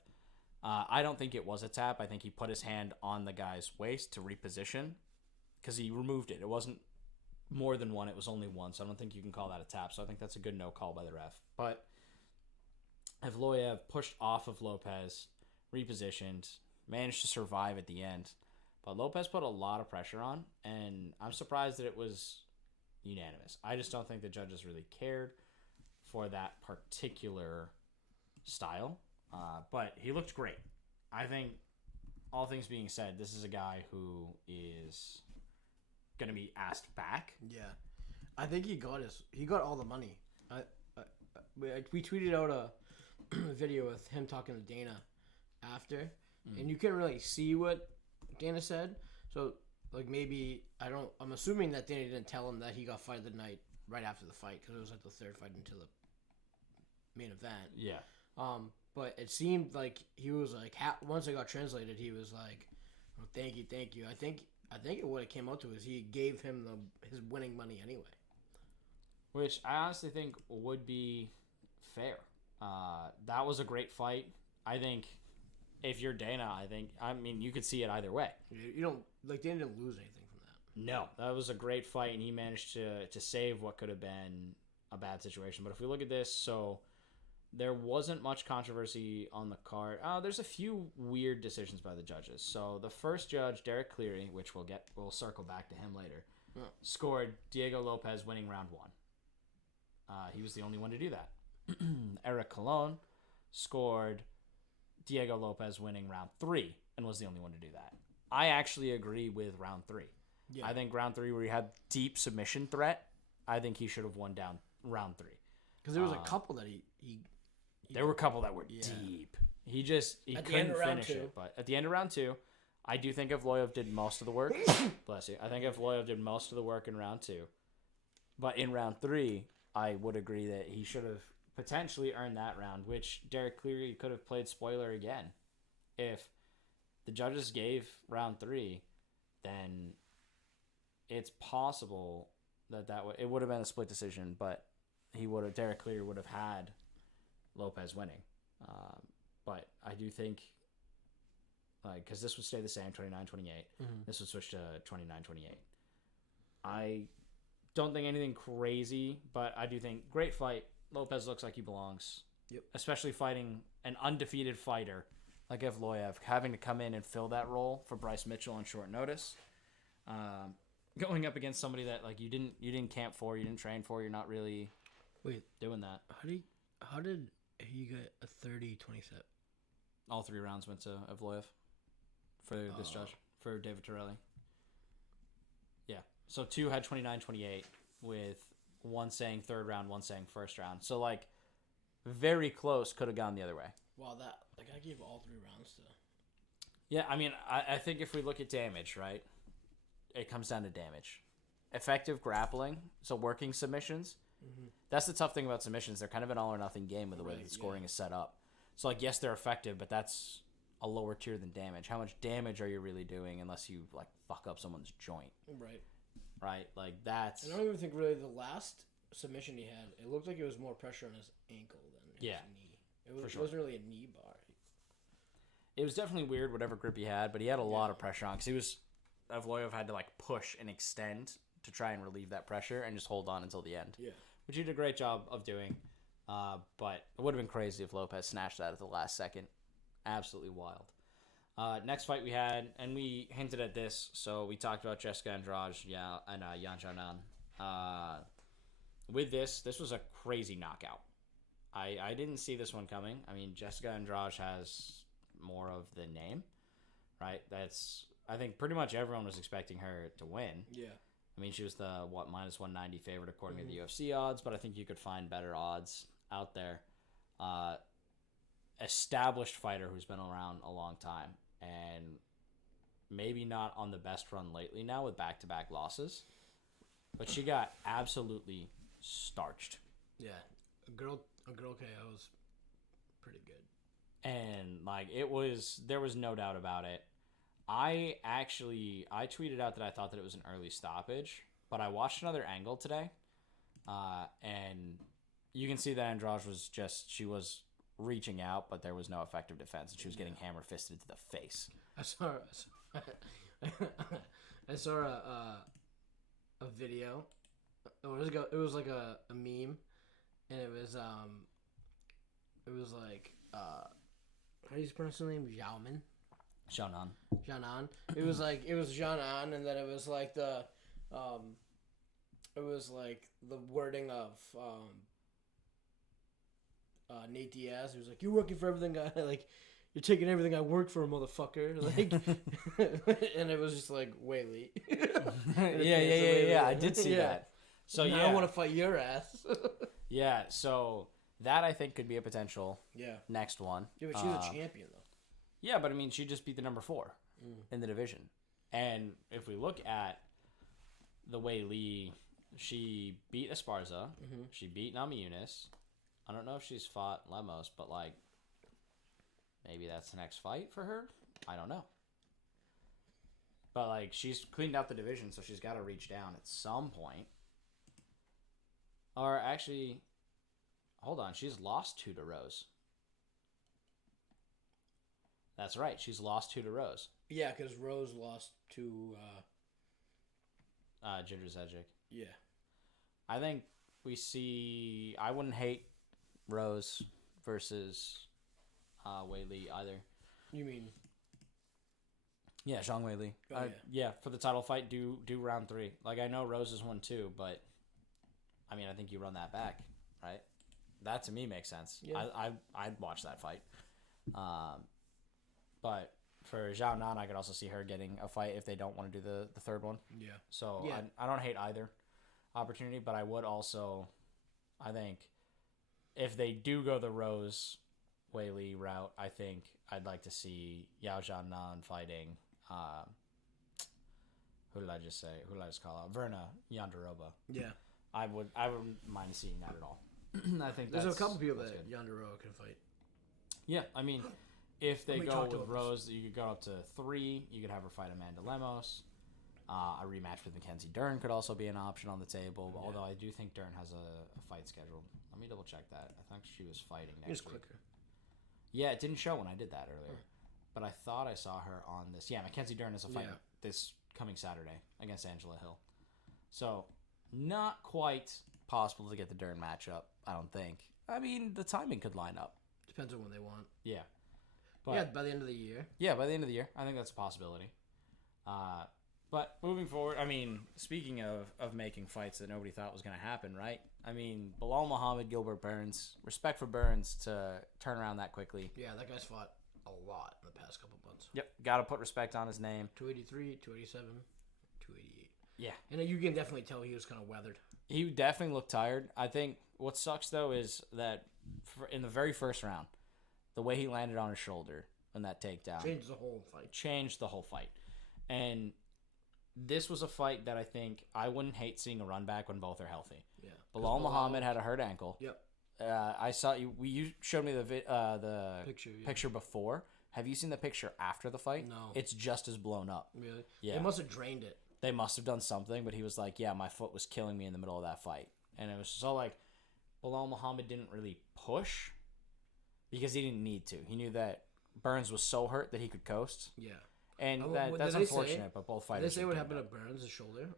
I don't think it was a tap. I think he put his hand on the guy's waist to reposition because he removed it. It wasn't more than one. It was only one, so I don't think you can call that a tap. So I think that's a good no call by the ref. But Evloev pushed off of Lopez, repositioned, managed to survive at the end. But Lopez put a lot of pressure on, and I'm surprised that it was unanimous. I just don't think the judges really cared for that particular style. But he looked great. I think, all things being said, this is a guy who is going to be asked back. Yeah. I think he got all the money. We tweeted out a video with him talking to Dana after, and you couldn't really see what Dana said, so like maybe I'm assuming that Dana didn't tell him that he got fight of the night right after the fight because it was like the third fight into the main event. Yeah. But it seemed like he was like once it got translated, he was like, oh, "Thank you." I think what it came out to is he gave him his winning money anyway, which I honestly think would be fair. That was a great fight. I think. If you're Dana, I mean, you could see it either way. You don't like Dana didn't lose anything from that. No, that was a great fight, and he managed to save what could have been a bad situation. But if we look at this, so there wasn't much controversy on the card. There's a few weird decisions by the judges. So the first judge, Derek Cleary, which we'll circle back to him later, scored Diego Lopez winning round 1. He was the only one to do that. Eric Colon scored Diego Lopez winning round 3 and was the only one to do that. I actually agree with round 3. Yeah. I think round 3 where he had deep submission threat, I think he should have won down round 3. Because there was a couple that he there were a couple that were Yeah. deep. He At the end couldn't of round finish 2. it. But at the end of round 2, I do think Evloev did most of the work. Bless you. I think Evloev did most of the work in round 2. But in round 3, I would agree that he should have potentially earned that round, which Derek Cleary could have played spoiler again. If the judges gave round 3, then it's possible that it would have been a split decision, but Derek Cleary would have had Lopez winning. But I do think, because this would stay the same, 29-28. This would switch to 29-28. I don't think anything crazy, but I do think great fight. Lopez looks like he belongs. Yep. Especially fighting an undefeated fighter like Evloev, having to come in and fill that role for Bryce Mitchell on short notice. Going up against somebody that you didn't camp for, you didn't train for, you're not really doing that. How did he get a 30-20 set? All 3 rounds went to Evloev for this judge, for David Torelli. Yeah. So 2 had 29-28 with one saying third round, one saying first round. So very close, could have gone the other way. Wow, that I gave all 3 rounds to. Yeah, I mean, I think if we look at damage, right, it comes down to damage. Effective grappling, so working submissions. That's the tough thing about submissions. They're kind of an all or nothing game with the way the scoring is set up. So yes, they're effective, but that's a lower tier than damage. How much damage are you really doing unless you fuck up someone's joint? Right? That's. I don't even think really the last submission he had, it looked like it was more pressure on his ankle than his knee. It wasn't really a knee bar. It was definitely weird, whatever grip he had, but he had a lot of pressure on because Evloev had to push and extend to try and relieve that pressure and just hold on until the end. Yeah. Which he did a great job of doing. But it would have been crazy if Lopez snatched that at the last second. Absolutely wild. Next fight we had, and we hinted at this, so we talked about Jessica Andrade and Yan Xiaonan. With this was a crazy knockout. I didn't see this one coming. I mean, Jessica Andrade has more of the name, right? I think pretty much everyone was expecting her to win. Yeah. I mean, she was the minus 190 favorite according to the UFC odds, but I think you could find better odds out there. Established fighter who's been around a long time and maybe not on the best run lately now with back-to-back losses, but she got absolutely starched. Yeah, a girl KO was pretty good. And there was no doubt about it. I tweeted out that I thought that it was an early stoppage, but I watched another angle today, and you can see that Andrade she was reaching out, but there was no effective defense, and she was getting hammer fisted to the face. I saw a video. It was like a meme, and it was how do you pronounce the name? Xiaonan. It was Xiaonan, and then it was the wording of Nate Diaz. He was like, "You're working for everything you're taking everything I work for, motherfucker." And it was just Whaley. Yeah. I did see that. So now I want to fight your ass. Yeah. So that I think could be a potential. Next one. Yeah, but she's a champion though. Yeah, but I mean, she just beat the number 4 in the division. And if we look at the way she beat Esparza, she beat Namajunas. I don't know if she's fought Lemos, but maybe that's the next fight for her. I don't know. But she's cleaned out the division, so she's got to reach down at some point. Or actually, hold on, she's lost 2 to Rose. That's right. She's lost 2 to Rose. Yeah, because Rose lost to Ginger Zejic. Yeah. I think we see. I wouldn't hate Rose versus Wei Li either. You mean? Yeah, Zhang Wei Li. Oh, yeah, for the title fight, do round 3. I know Rose has won 2, but I mean, I think you run that back, right? That to me makes sense. Yeah. I'd watch that fight. But for Zhao Nan, I could also see her getting a fight if they don't want to do the third one. Yeah. So I don't hate either opportunity, but I would also, I think if they do go the Rose Weili route, I think I'd like to see Yao Nan fighting. Who did I just say? Who did I just call out? Verna Yonderoba. Yeah. I wouldn't mind seeing that at all. I think there's a couple people that Yonderoba can fight. Yeah, I mean, if they go with Rose, this. you could go up to 3. You could have her fight Amanda Lemos. A rematch with Mackenzie Dern could also be an option on the table. Yeah. Although I do think Dern has a fight scheduled. Let me double check that. I think she was fighting next week. Quicker. Yeah, it didn't show when I did that earlier. But I thought I saw her on this. Yeah, Mackenzie Dern is a fight this coming Saturday against Angela Hill. So, not quite possible to get the Dern matchup, I don't think. I mean, the timing could line up. Depends on when they want. Yeah. But, by the end of the year. Yeah, by the end of the year. I think that's a possibility. But moving forward, I mean, speaking of making fights that nobody thought was going to happen, right? I mean, Bilal Muhammad, Gilbert Burns. Respect for Burns to turn around that quickly. Yeah, that guy's fought a lot in the past couple months. Yep, got to put respect on his name. 283, 287, 288. Yeah. And you can definitely tell he was kind of weathered. He definitely looked tired. I think what sucks, though, is that in the very first round, the way he landed on his shoulder in that takedown. Changed the whole fight. And this was a fight that I think I wouldn't hate seeing a run back when both are healthy. Yeah. Bilal Muhammad had a hurt ankle. Yep. I saw you showed me the picture before. Have you seen the picture after the fight? No. It's just as blown up. Really? Yeah. They must have drained it. They must have done something, but he was like, yeah, my foot was killing me in the middle of that fight. And it was so like Bilal Muhammad didn't really push because he didn't need to. He knew that Burns was so hurt that he could coast. Yeah. And that's unfortunate, but both fighters. Did they say what happened to Burns' shoulder?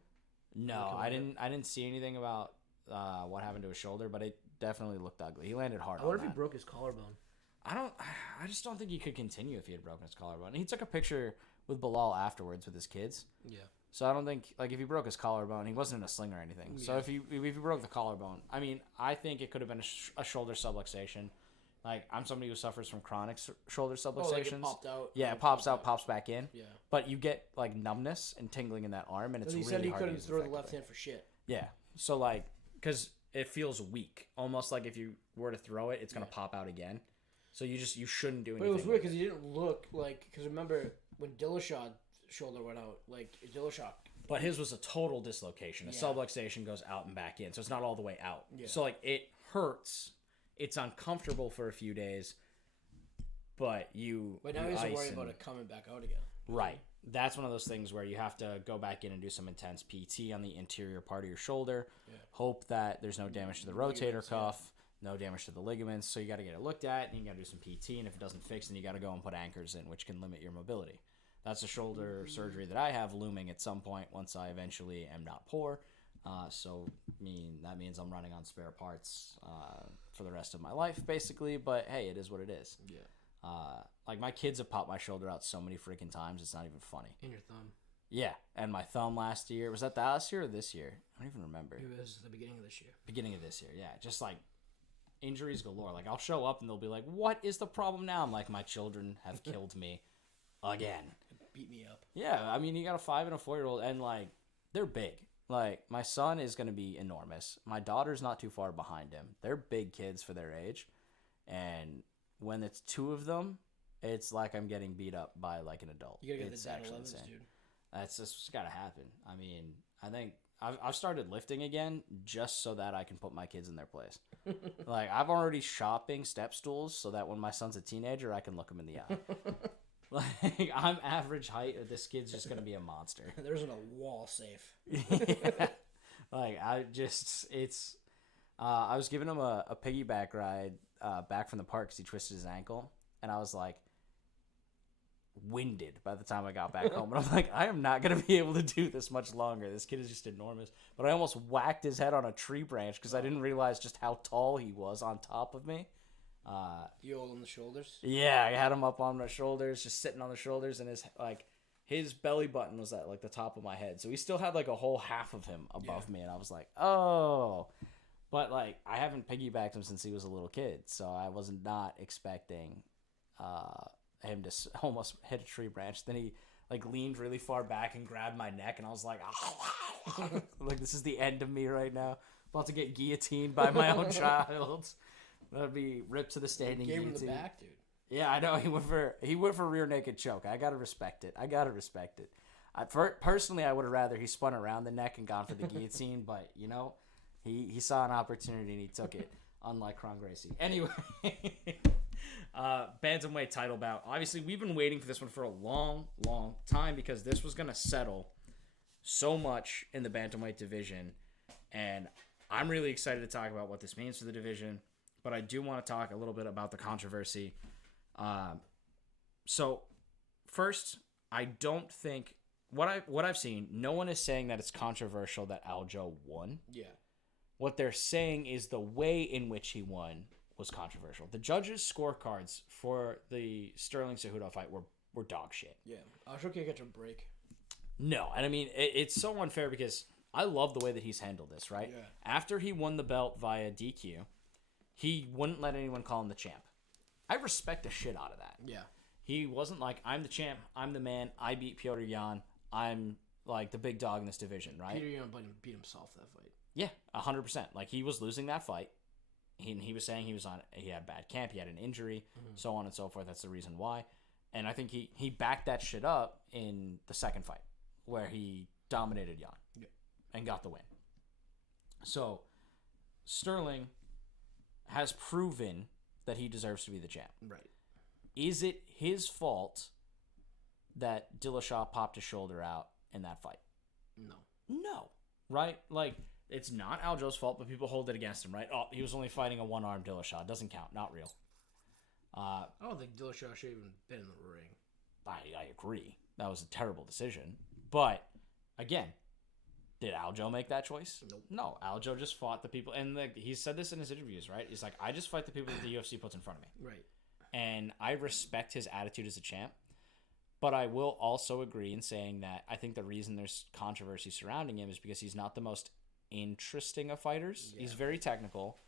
No, I didn't see anything about what happened to his shoulder, but it definitely looked ugly. He landed hard. I wonder if he broke his collarbone. I just don't think he could continue if he had broken his collarbone. He took a picture with Bilal afterwards with his kids. Yeah. So I don't think if he broke his collarbone, he wasn't in a sling or anything. Yeah. So if he broke the collarbone, I mean, I think it could have been a shoulder subluxation. Like, I'm somebody who suffers from chronic shoulder subluxations. Like it popped out. Yeah, it pops out, pops back in. Yeah. But you get, like, numbness and tingling in that arm, and it's really hard to use. He said he couldn't throw the left hand for shit. Yeah. So, like, because it feels weak. Almost like if you were to throw it, it's going to pop out again. So you shouldn't do anything. But it was weird because he didn't look like... Because remember, when Dillashaw's shoulder went out, like, Dillashaw... But his was a total dislocation. A subluxation goes out and back in, so it's not all the way out. Yeah. So, like, it hurts. It's uncomfortable for a few days, but But now he's worried about it coming back out again. Right. That's one of those things where you have to go back in and do some intense PT on the interior part of your shoulder. Yeah. Hope that there's no damage to the rotator cuff, no damage to the ligaments. So you got to get it looked at, and you got to do some PT. And if it doesn't fix, then you got to go and put anchors in, which can limit your mobility. That's a shoulder surgery that I have looming at some point once I eventually am not poor. So that means I'm running on spare parts for the rest of my life, basically. But hey, it is what it is. Yeah. Like my kids have popped my shoulder out so many freaking times, it's not even funny. In your thumb. Yeah, and my thumb last year. Was that the last year or this year? I don't even remember. It was the beginning of this year. Beginning of this year, yeah. Just like injuries galore. Like I'll show up and they'll be like, "What is the problem now?" I'm like, "My children have killed me again." Beat me up. Yeah, I mean, you got a 5 and a 4-year-old, and like they're big. Like my son is gonna be enormous. My daughter's not too far behind him. They're big kids for their age, and when it's two of them, it's like I'm getting beat up by like an adult. You gotta get the dad 11s, dude. That's just gotta happen. I mean, I think I've started lifting again just so that I can put my kids in their place. Like I've already shopping step stools so that when my son's a teenager, I can look him in the eye. Like I'm average height. This kid's just gonna be a monster. There's a wall safe. Yeah. Like I was giving him a piggyback ride back from the park because he twisted his ankle, and I was like winded by the time I got back home, and I'm like, I am not gonna be able to do this much longer. This kid is just enormous. But I almost whacked his head on a tree branch because I didn't realize just how tall he was on top of me. You all on the shoulders? Yeah, I had him up on my shoulders, just sitting on the shoulders, and his belly button was at like the top of my head, so he still had like a whole half of him above me, and I was like, oh. But like I haven't piggybacked him since he was a little kid, so I was not expecting him to almost hit a tree branch. Then he like leaned really far back and grabbed my neck, and I was like, like this is the end of me right now. About to get guillotined by my own child. That'd be ripped to the standing Gave him guillotine. the back, dude. Yeah, I know he went for rear naked choke. I gotta respect it. Personally, I would have rather he spun around the neck and gone for the guillotine, but you know, he saw an opportunity and he took it. Unlike Kron Gracie. Anyway, bantamweight title bout. Obviously, we've been waiting for this one for a long, long time because this was gonna settle so much in the bantamweight division, and I'm really excited to talk about what this means for the division. But I do want to talk a little bit about the controversy. So first, I don't think what I've seen. No one is saying that it's controversial that Aljo won. Yeah. What they're saying is the way in which he won was controversial. The judges' scorecards for the Sterling Cejudo fight were dog shit. Yeah. Aljo can't get a break. No, and I mean it's so unfair because I love the way that he's handled this. Right Yeah. after he won the belt via DQ, he wouldn't let anyone call him the champ. I respect the shit out of that. Yeah. He wasn't like, I'm the champ, I'm the man, I beat Petr Yan, I'm like the big dog in this division, right? Petr Yan beat himself that fight. Yeah, 100%. Like he was losing that fight. He was saying he had bad camp, he had an injury, so on and so forth. That's the reason why. And I think he backed that shit up in the second fight where he dominated Yan and got the win. So Sterling has proven that he deserves to be the champ. Right. Is it his fault that Dillashaw popped his shoulder out in that fight? No. Right? Like, it's not Aljo's fault, but people hold it against him, right? Oh, he was only fighting a one-armed Dillashaw. It doesn't count. Not real. I don't think Dillashaw should have even been in the ring. I agree. That was a terrible decision. But, again, did Aljo make that choice? Nope. No. Aljo just fought the people. And he said this in his interviews, right? He's like, I just fight the people that the UFC puts in front of me. Right. And I respect his attitude as a champ. But I will also agree in saying that I think the reason there's controversy surrounding him is because he's not the most interesting of fighters. Yeah. He's very technical.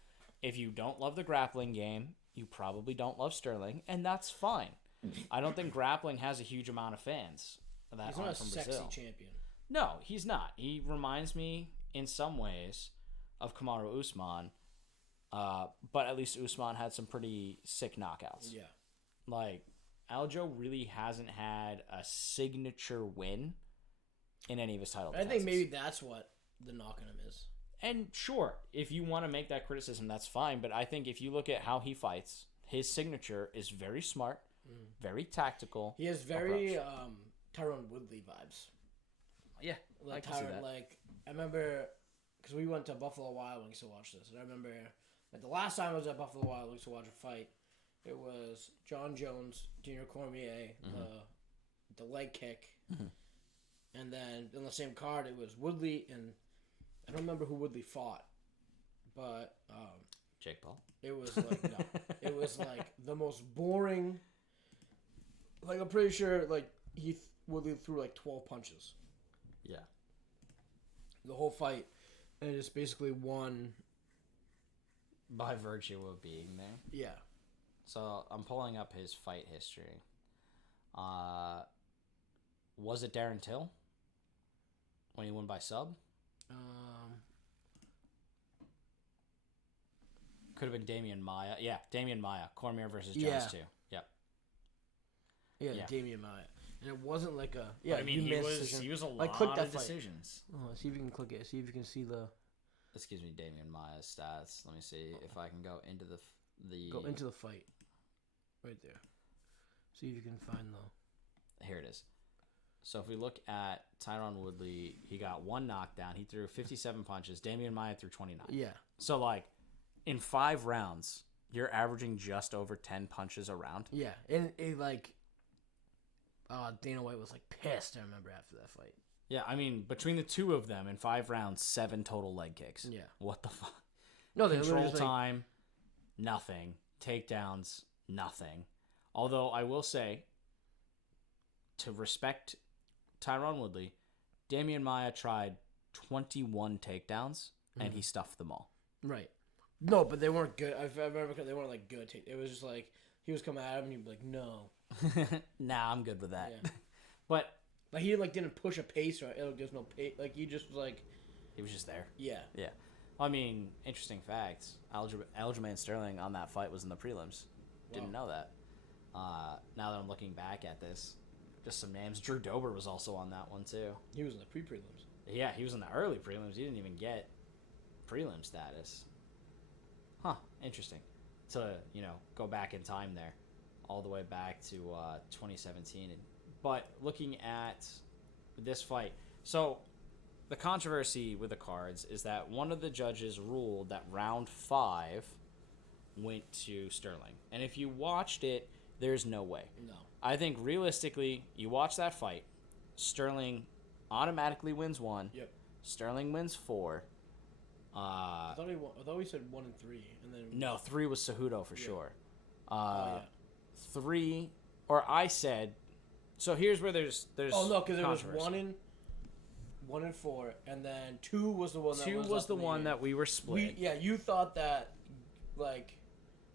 If you don't love the grappling game, you probably don't love Sterling, and that's fine. I don't think grappling has a huge amount of fans. He's not a sexy champion. No, he's not. He reminds me in some ways of Kamaru Usman, but at least Usman had some pretty sick knockouts. Yeah. Like, Aljo really hasn't had a signature win in any of his title defenses. I think maybe that's what the knock on him is. And sure, if you want to make that criticism, that's fine. But I think if you look at how he fights, his signature is very smart, very tactical. He has very Tyron Woodley vibes. Yeah, like I can see that. Like, I remember, because we went to Buffalo Wild Wings to watch this. And I remember, like, the last time I was at Buffalo Wild Wings to watch a fight, it was John Jones, Junior Cormier, the leg kick. And then in the same card, it was Woodley, and I don't remember who Woodley fought. But Jake Paul? It was like, no. It was like the most boring. Like, I'm pretty sure, like, Woodley threw like 12 punches. Yeah. The whole fight. And just basically won. By virtue of being there. Yeah. So I'm pulling up his fight history. Was it Darren Till? When he won by sub? Could have been Damian Maia. Yeah, Damian Maia. Cormier versus Jones too. Yep. Yeah, Damian Maia. And it wasn't like a... Yeah, I mean, he was a lot of decisions. Oh, see if you can click it. See if you can see the... This gives me Damian Maia's stats. Let me see if I can go into the... Go into the fight. Right there. See if you can find the... Here it is. So if we look at Tyron Woodley, he got one knockdown. He threw 57 punches. Damian Maia threw 29. Yeah. So, like, in 5 rounds, you're averaging just over 10 punches a round. Yeah. And it, like... Dana White was, like, pissed, I remember, after that fight. Yeah, I mean, between the two of them, in 5 rounds, 7 total leg kicks. Yeah. What the fuck? No, they Control time, nothing. Takedowns, nothing. Although, I will say, to respect Tyron Woodley, Damian Maia tried 21 takedowns, and he stuffed them all. Right. No, but they weren't good. I remember they weren't, like, good. It was just, like, he was coming at him, and he'd be like, no. Nah, I'm good with that. Yeah. But he, like, didn't push a pace, or there's no pace. Like, he just was, like... He was just there. Yeah. Yeah. I mean, interesting fact. Aljamain Sterling on that fight was in the prelims. Didn't know that. Now that I'm looking back at this, just some names. Drew Dober was also on that one too. He was in the pre-prelims. Yeah, he was in the early prelims. He didn't even get prelim status. Huh, interesting. To, go back in time there. All the way back to 2017. But looking at this fight. So, the controversy with the cards is that one of the judges ruled that round 5 went to Sterling. And if you watched it, there's no way. No. I think realistically, you watch that fight, Sterling automatically wins 1. Yep. Sterling wins 4. I thought we said 1 and 3, and then No, 3 was Cejudo for sure. yeah. 3, or I said. So here's where there's. Oh no, because there was 1 and 4, and then 2 was the one. That 2 was the one that we were split. You thought that,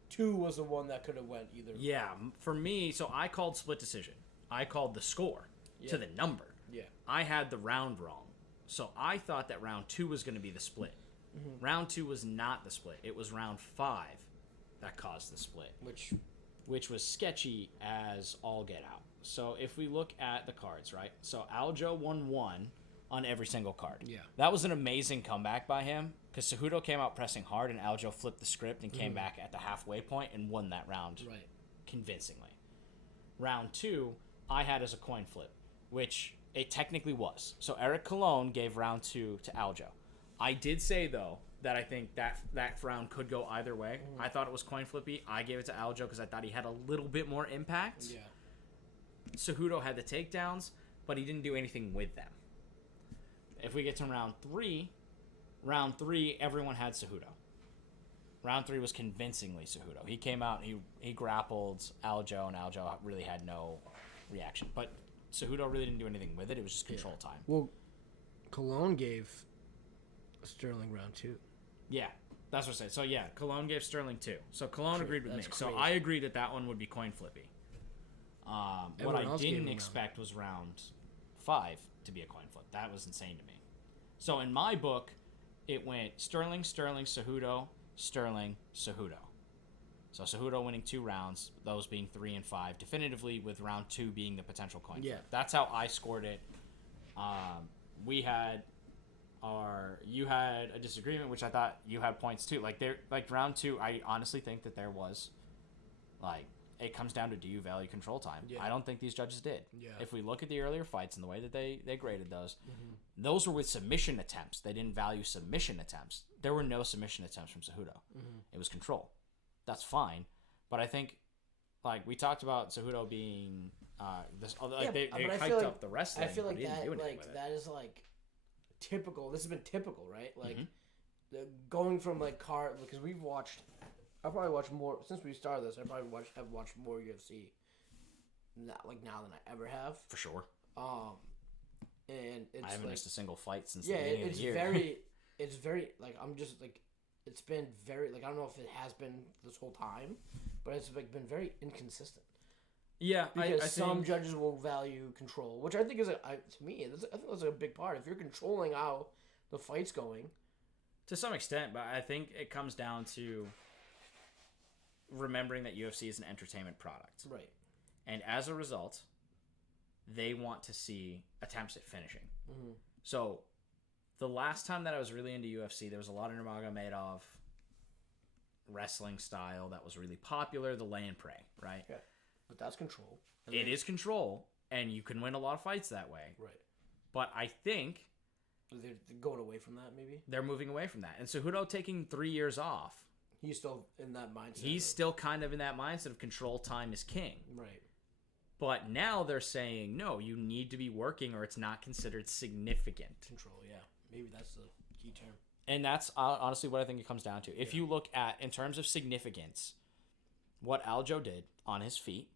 2 was the one that could have went either. Yeah, for me, so I called split decision. I called the score to the number. Yeah. I had the round wrong. So I thought that round 2 was going to be the split. Mm-hmm. Round 2 was not the split. It was round 5 that caused the split. Which was sketchy as all get out. So if we look at the cards, right? So Aljo won 1 on every single card. Yeah. That was an amazing comeback by him because Cejudo came out pressing hard and Aljo flipped the script and came back at the halfway point and won that round convincingly. Round 2, I had as a coin flip, which it technically was. So Eric Colon gave round 2 to Aljo. I did say, though, that I think that round could go either way. I thought it was coin flippy. I gave it to Aljo because I thought he had a little bit more impact. Yeah. Cejudo had the takedowns, but he didn't do anything with them. If we get to round 3, everyone had Cejudo. Round 3 was convincingly Cejudo. He came out, he grappled Aljo, and Aljo really had no reaction. But Cejudo really didn't do anything with it. It was just control time. Well, Cologne gave Sterling round 2. Yeah, that's what I said. So, yeah, Cologne gave Sterling 2. So, Cologne agreed with me. Crazy. So, I agreed that one would be coin flippy. What I didn't expect was round 5 to be a coin flip. That was insane to me. So, in my book, it went Sterling, Cejudo, Sterling, Cejudo. So, Cejudo winning 2 rounds, those being 3 and 5, definitively with round 2 being the potential coin flip. That's how I scored it. You had a disagreement, which I thought you had points too. Like round 2, I honestly think that there was, it comes down to, do you value control time? Yeah. I don't think these judges did. Yeah. If we look at the earlier fights and the way that they graded those, those were with submission attempts. They didn't value submission attempts. There were no submission attempts from Cejudo. It was control. That's fine, but I think, we talked about Cejudo being they hyped up the wrestling. I feel like that is typical. This has been typical, right? Going from card, because I probably watched more since we started this. I probably have watched more UFC now than I ever have, for sure. And it's I haven't missed a single fight since the beginning of the year. It's very I'm just it's been very I don't know if it has been this whole time, but it's been very inconsistent. Yeah, because some judges will value control, which I think is to me I think that's a big part. If you're controlling how the fight's going, to some extent, but I think it comes down to remembering that UFC is an entertainment product, right? And as a result, they want to see attempts at finishing. So, the last time that I was really into UFC, there was a lot of Nurmagomedov wrestling style that was really popular, the lay and pray, right? Yeah. But that's control. It is control, and you can win a lot of fights that way. Right. But I think they're going away from that, maybe? They're moving away from that. And Cejudo taking 3 years off. He's still in that mindset. He's still kind of in that mindset of control time is king. Right. But now they're saying, no, you need to be working or it's not considered significant. Control, yeah. Maybe that's the key term. And that's honestly what I think it comes down to. If you look at, in terms of significance, what Aljo did on his feet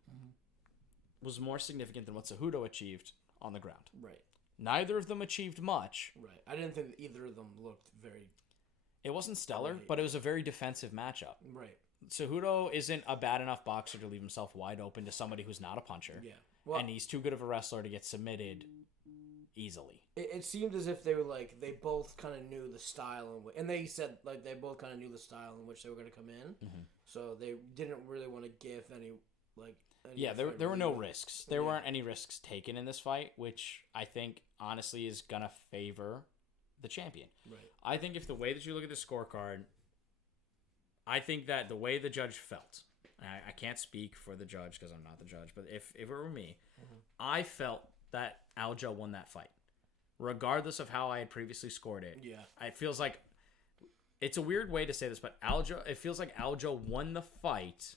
was more significant than what Cejudo achieved on the ground. Right. Neither of them achieved much. Right. I didn't think either of them looked very... It wasn't stellar, but it was a very defensive matchup. Right. Cejudo isn't a bad enough boxer to leave himself wide open to somebody who's not a puncher. Yeah. Well, and he's too good of a wrestler to get submitted easily. It seemed as if they were like they both kind of knew the style and they said like they both kind of knew the style in which they were going to come in, so they didn't really want to give any like. Yeah, there were no risks. There weren't any risks taken in this fight, which I think honestly is gonna favor the champion. Right. I think if the way that you look at the scorecard, I think that the way the judge felt, I can't speak for the judge because I'm not the judge, but if it were me, I felt that Aljo won that fight, regardless of how I had previously scored it. Yeah. It feels like it's a weird way to say this, but it feels like Aljo won the fight.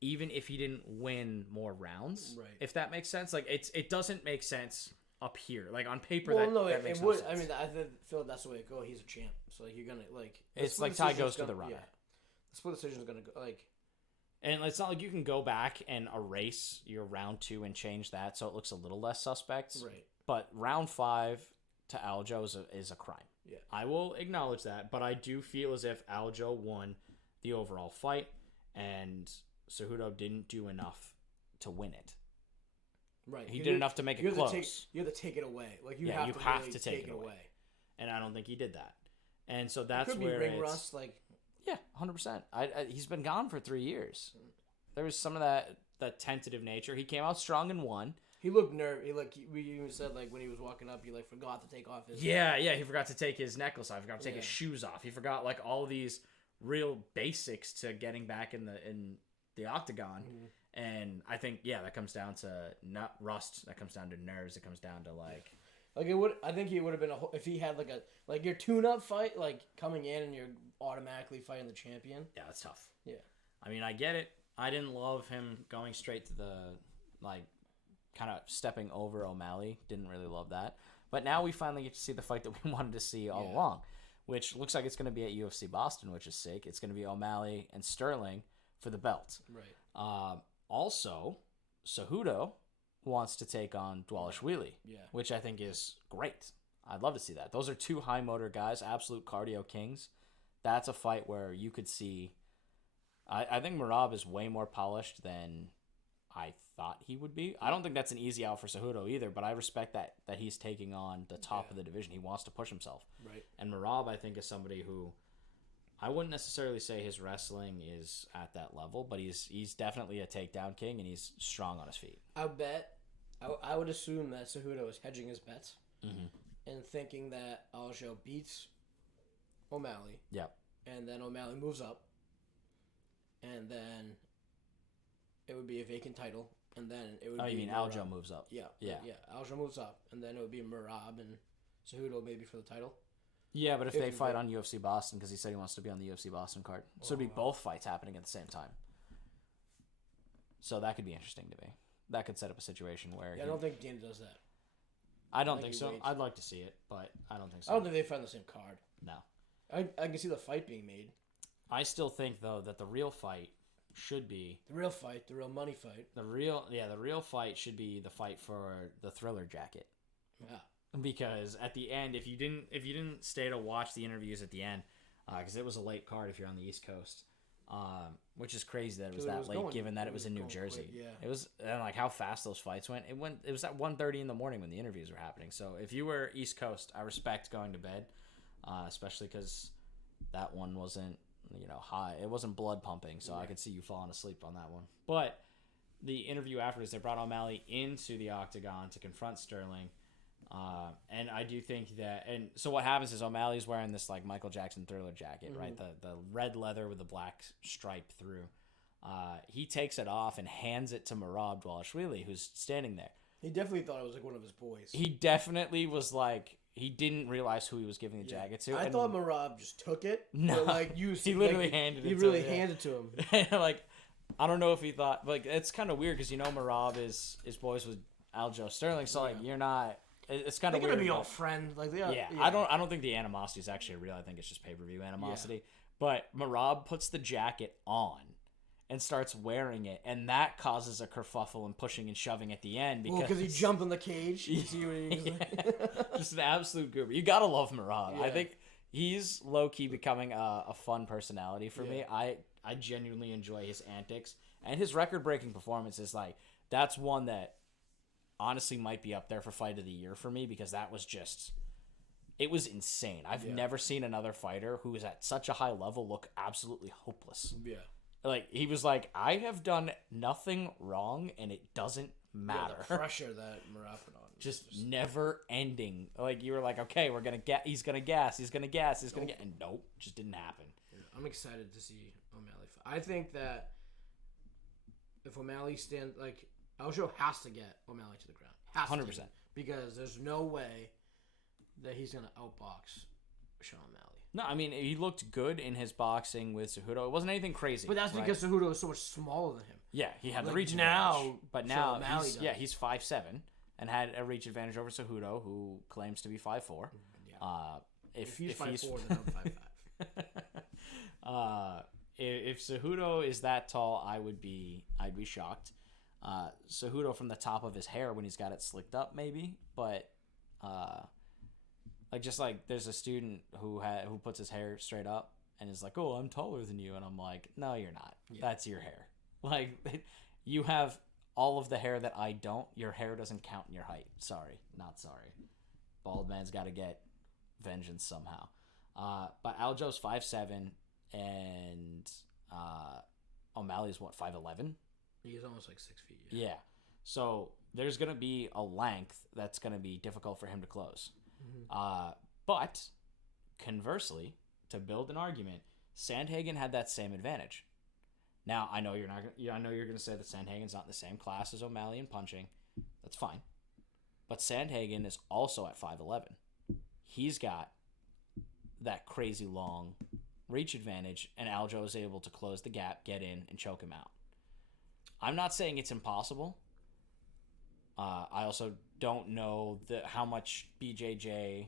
Even if he didn't win more rounds, right? If that makes sense, like it doesn't make sense up here, like on paper. Well, that, no, that makes it no would. sense. I mean, I feel like that's the way it goes. He's a champ, so like you're gonna like. It's like tie goes to the runner. Yeah, the split decision is gonna go like. And it's not like you can go back and erase your round 2 and change that so it looks a little less suspect. Right. But round 5 to Aljo is a crime. Yeah. I will acknowledge that, but I do feel as if Aljo won the overall fight, and Cejudo didn't do enough to win it. Right. He did enough to make it close. You have to take it away. Like you have really to take it away. And I don't think he did that. And so that's could where be ring rust. Like 100%. He's been gone for 3 years. There was some of that tentative nature. He came out strong and won. He looked nervous. We even said like when he was walking up, he like forgot to take off his. Yeah. He forgot to take his necklace off. He forgot to take his shoes off. He forgot like all of these real basics to getting back in the octagon. And I think that comes down to not rust. That comes down to nerves. It comes down to like it would. I think he would have been if he had like your tune-up fight, like coming in and you're automatically fighting the champion. Yeah, that's tough. Yeah, I mean, I get it. I didn't love him going straight to the like kind of stepping over O'Malley. Didn't really love that. But now we finally get to see the fight that we wanted to see all along, which looks like it's going to be at UFC Boston, which is sick. It's going to be O'Malley and Sterling for the belt. Right. Also, Cejudo wants to take on Dvalishvili, Yeah. which I think is great. I'd love to see that. Those are two high motor guys, absolute cardio kings. That's a fight where you could see. I think Merab is way more polished than I thought he would be. I don't think that's an easy out for Cejudo either, but I respect that he's taking on the top of the division. He wants to push himself. Right. And Merab, I think, is somebody who I wouldn't necessarily say his wrestling is at that level, but he's definitely a takedown king, and he's strong on his feet. I would assume that Cejudo is hedging his bets and thinking that Aljo beats O'Malley. Yep. And then O'Malley moves up. And then it would be a vacant title. And then it would be... Oh, you mean Merab. Aljo moves up? Yeah. Aljo moves up. And then it would be Merab and Cejudo maybe for the title. Yeah, but if they fight on UFC Boston, because he said he wants to be on the UFC Boston card. So it'd be both fights happening at the same time. So that could be interesting to me. That could set up a situation where... Yeah, I don't think Dana does that. I don't think so. I'd like to see it, but I don't think so. I don't think they fight on the same card. No. I can see the fight being made. I still think, though, that the real fight should be... The real fight, the real money fight. The real fight should be the fight for the Thriller jacket. Yeah. Because at the end, if you didn't stay to watch the interviews at the end, because it was a late card if you're on the East Coast, which is crazy that it was that late, given that it was in New Jersey. Quick, yeah. It was, and like how fast those fights went. It was at 1:30 in the morning when the interviews were happening. So if you were East Coast, I respect going to bed, especially because that one wasn't high. It wasn't blood pumping, so I could see you falling asleep on that one. But the interview afterwards, they brought O'Malley into the octagon to confront Sterling. And I do think that, and so what happens is O'Malley's wearing this like Michael Jackson Thriller jacket, right? The red leather with the black stripe through. He takes it off and hands it to Merab Dvalishvili, who's standing there. He definitely thought it was like one of his boys. He definitely was like, he didn't realize who he was giving the jacket to. I thought Merab just took it. No, but he literally handed it. He really handed it to him. Like, I don't know if he thought, like, it's kind of weird because Merab is boys with Aljo Sterling, so like you're not. It's kind of weird. They're gonna be all friends, like they are. Yeah, I don't think the animosity is actually real. I think it's just pay-per-view animosity. Yeah. But Merab puts the jacket on and starts wearing it, and that causes a kerfuffle and pushing and shoving at the end because he jumped in the cage. You see what he was like? Just an absolute goober. You gotta love Merab. Yeah. I think he's low key becoming a fun personality for me. I genuinely enjoy his antics, and his record breaking performance is like that's one that honestly might be up there for fight of the year for me because that was just, it was insane. I've never seen another fighter who is at such a high level look absolutely hopeless. Yeah. Like, he was like, I have done nothing wrong and it doesn't matter. Yeah, the pressure that Murat put on. Just never ending. Like, you were like, okay, we're gonna get. He's gonna gas. He's gonna gas. He's gonna get. And nope, just didn't happen. Yeah, I'm excited to see O'Malley fight. I think that if O'Malley stands, like, Aljo has to get O'Malley to the ground. 100%. Because there's no way that he's gonna outbox Sean O'Malley. No, I mean, he looked good in his boxing with Cejudo. It wasn't anything crazy. But that's right? because Cejudo is so much smaller than him. Yeah, he had the Like, reach now, advantage. But now, O'Malley he's 5'7", and had a reach advantage over Cejudo, who claims to be 5'4". Yeah. If he's 5'4", then I'm 5'5". If Cejudo is that tall, I'd be shocked. Cejudo from the top of his hair when he's got it slicked up, maybe, but there's a student who puts his hair straight up and is like, "Oh, I'm taller than you," and I'm like, "No, you're not. Yeah. That's your hair. Like, you have all of the hair that I don't. Your hair doesn't count in your height. Sorry, not sorry. Bald man's got to get vengeance somehow." But Aljo's 5'7", and O'Malley's 5'11". He's almost like 6 feet. Yeah. So there's gonna be a length that's gonna be difficult for him to close. Mm-hmm. But conversely, to build an argument, Sandhagen had that same advantage. Now, I know you're not. I know you're going to say that Sandhagen's not in the same class as O'Malley in punching. That's fine. But Sandhagen is also at 5'11". He's got that crazy long reach advantage, and Aljo is able to close the gap, get in, and choke him out. I'm not saying it's impossible. I also don't know how much BJJ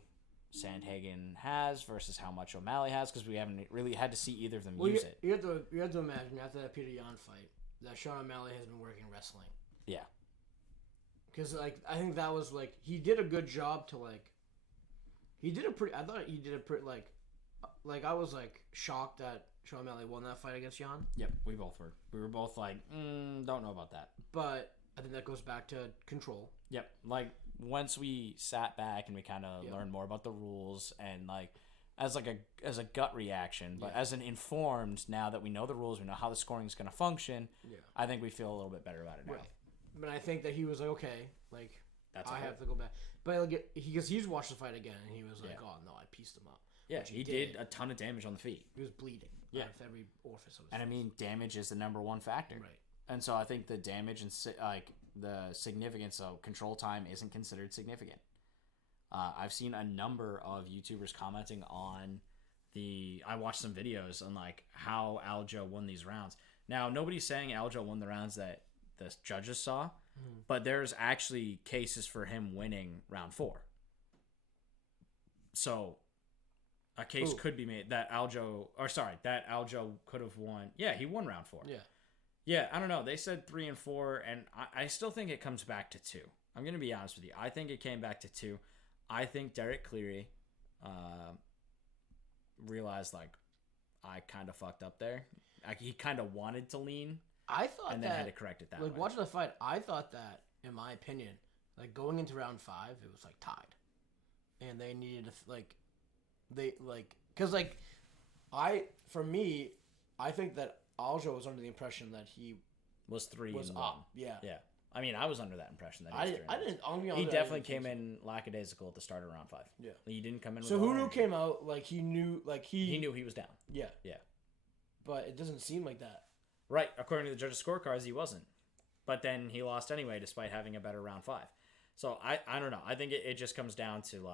Sandhagen has versus how much O'Malley has, because we haven't really had to see either of them use it. You have to imagine after that Peter Yan fight that Sean O'Malley has been working wrestling. Yeah. Because I think that was he did a good job to I thought he did a pretty I was shocked that Sean O'Malley won that fight against Yan. Yep, we both were. We were both like, don't know about that. But I think that goes back to control. Yep. Once we sat back and we kind of learned more about the rules and as a gut reaction, but as an informed, now that we know the rules, we know how the scoring is going to function, I think we feel a little bit better about it now. Right. But I think that he was okay, that's I have to go back. But because he's watched the fight again and he was like, oh no, I pieced him up. Yeah, he did a ton of damage on the feet. He was bleeding. Yeah. Out of every orifice of his And I mean, damage is the number one factor. Right. And so I think the damage and the significance of control time isn't considered significant. I've seen a number of YouTubers commenting on I watched some videos on how Aljo won these rounds. Now, nobody's saying Aljo won the rounds that the judges saw, but there's actually cases for him winning round 4. So a case could be made that Aljo could have won. Yeah, he won round 4. Yeah. Yeah, I don't know. They said 3 and 4, and I still think it comes back to 2. I'm going to be honest with you. I think it came back to 2. I think Derek Cleary realized, I kind of fucked up there. He kind of wanted to lean. I thought and then had to correct it that way. Watching the fight, I thought that, in my opinion, going into round 5, it was, tied. And they needed to, because, for me, I think that Aljo was under the impression that he was 3 was and up. 1. Yeah. Yeah. I mean, I was under that impression that he was 3 I didn't. He definitely came in lackadaisical at the start of round 5. Yeah. He didn't come in. So Cejudo came out he knew he knew he was down. Yeah. Yeah. But it doesn't seem like that. Right. According to the judges' scorecards, he wasn't. But then he lost anyway, despite having a better round 5. So I don't know. I think it just comes down to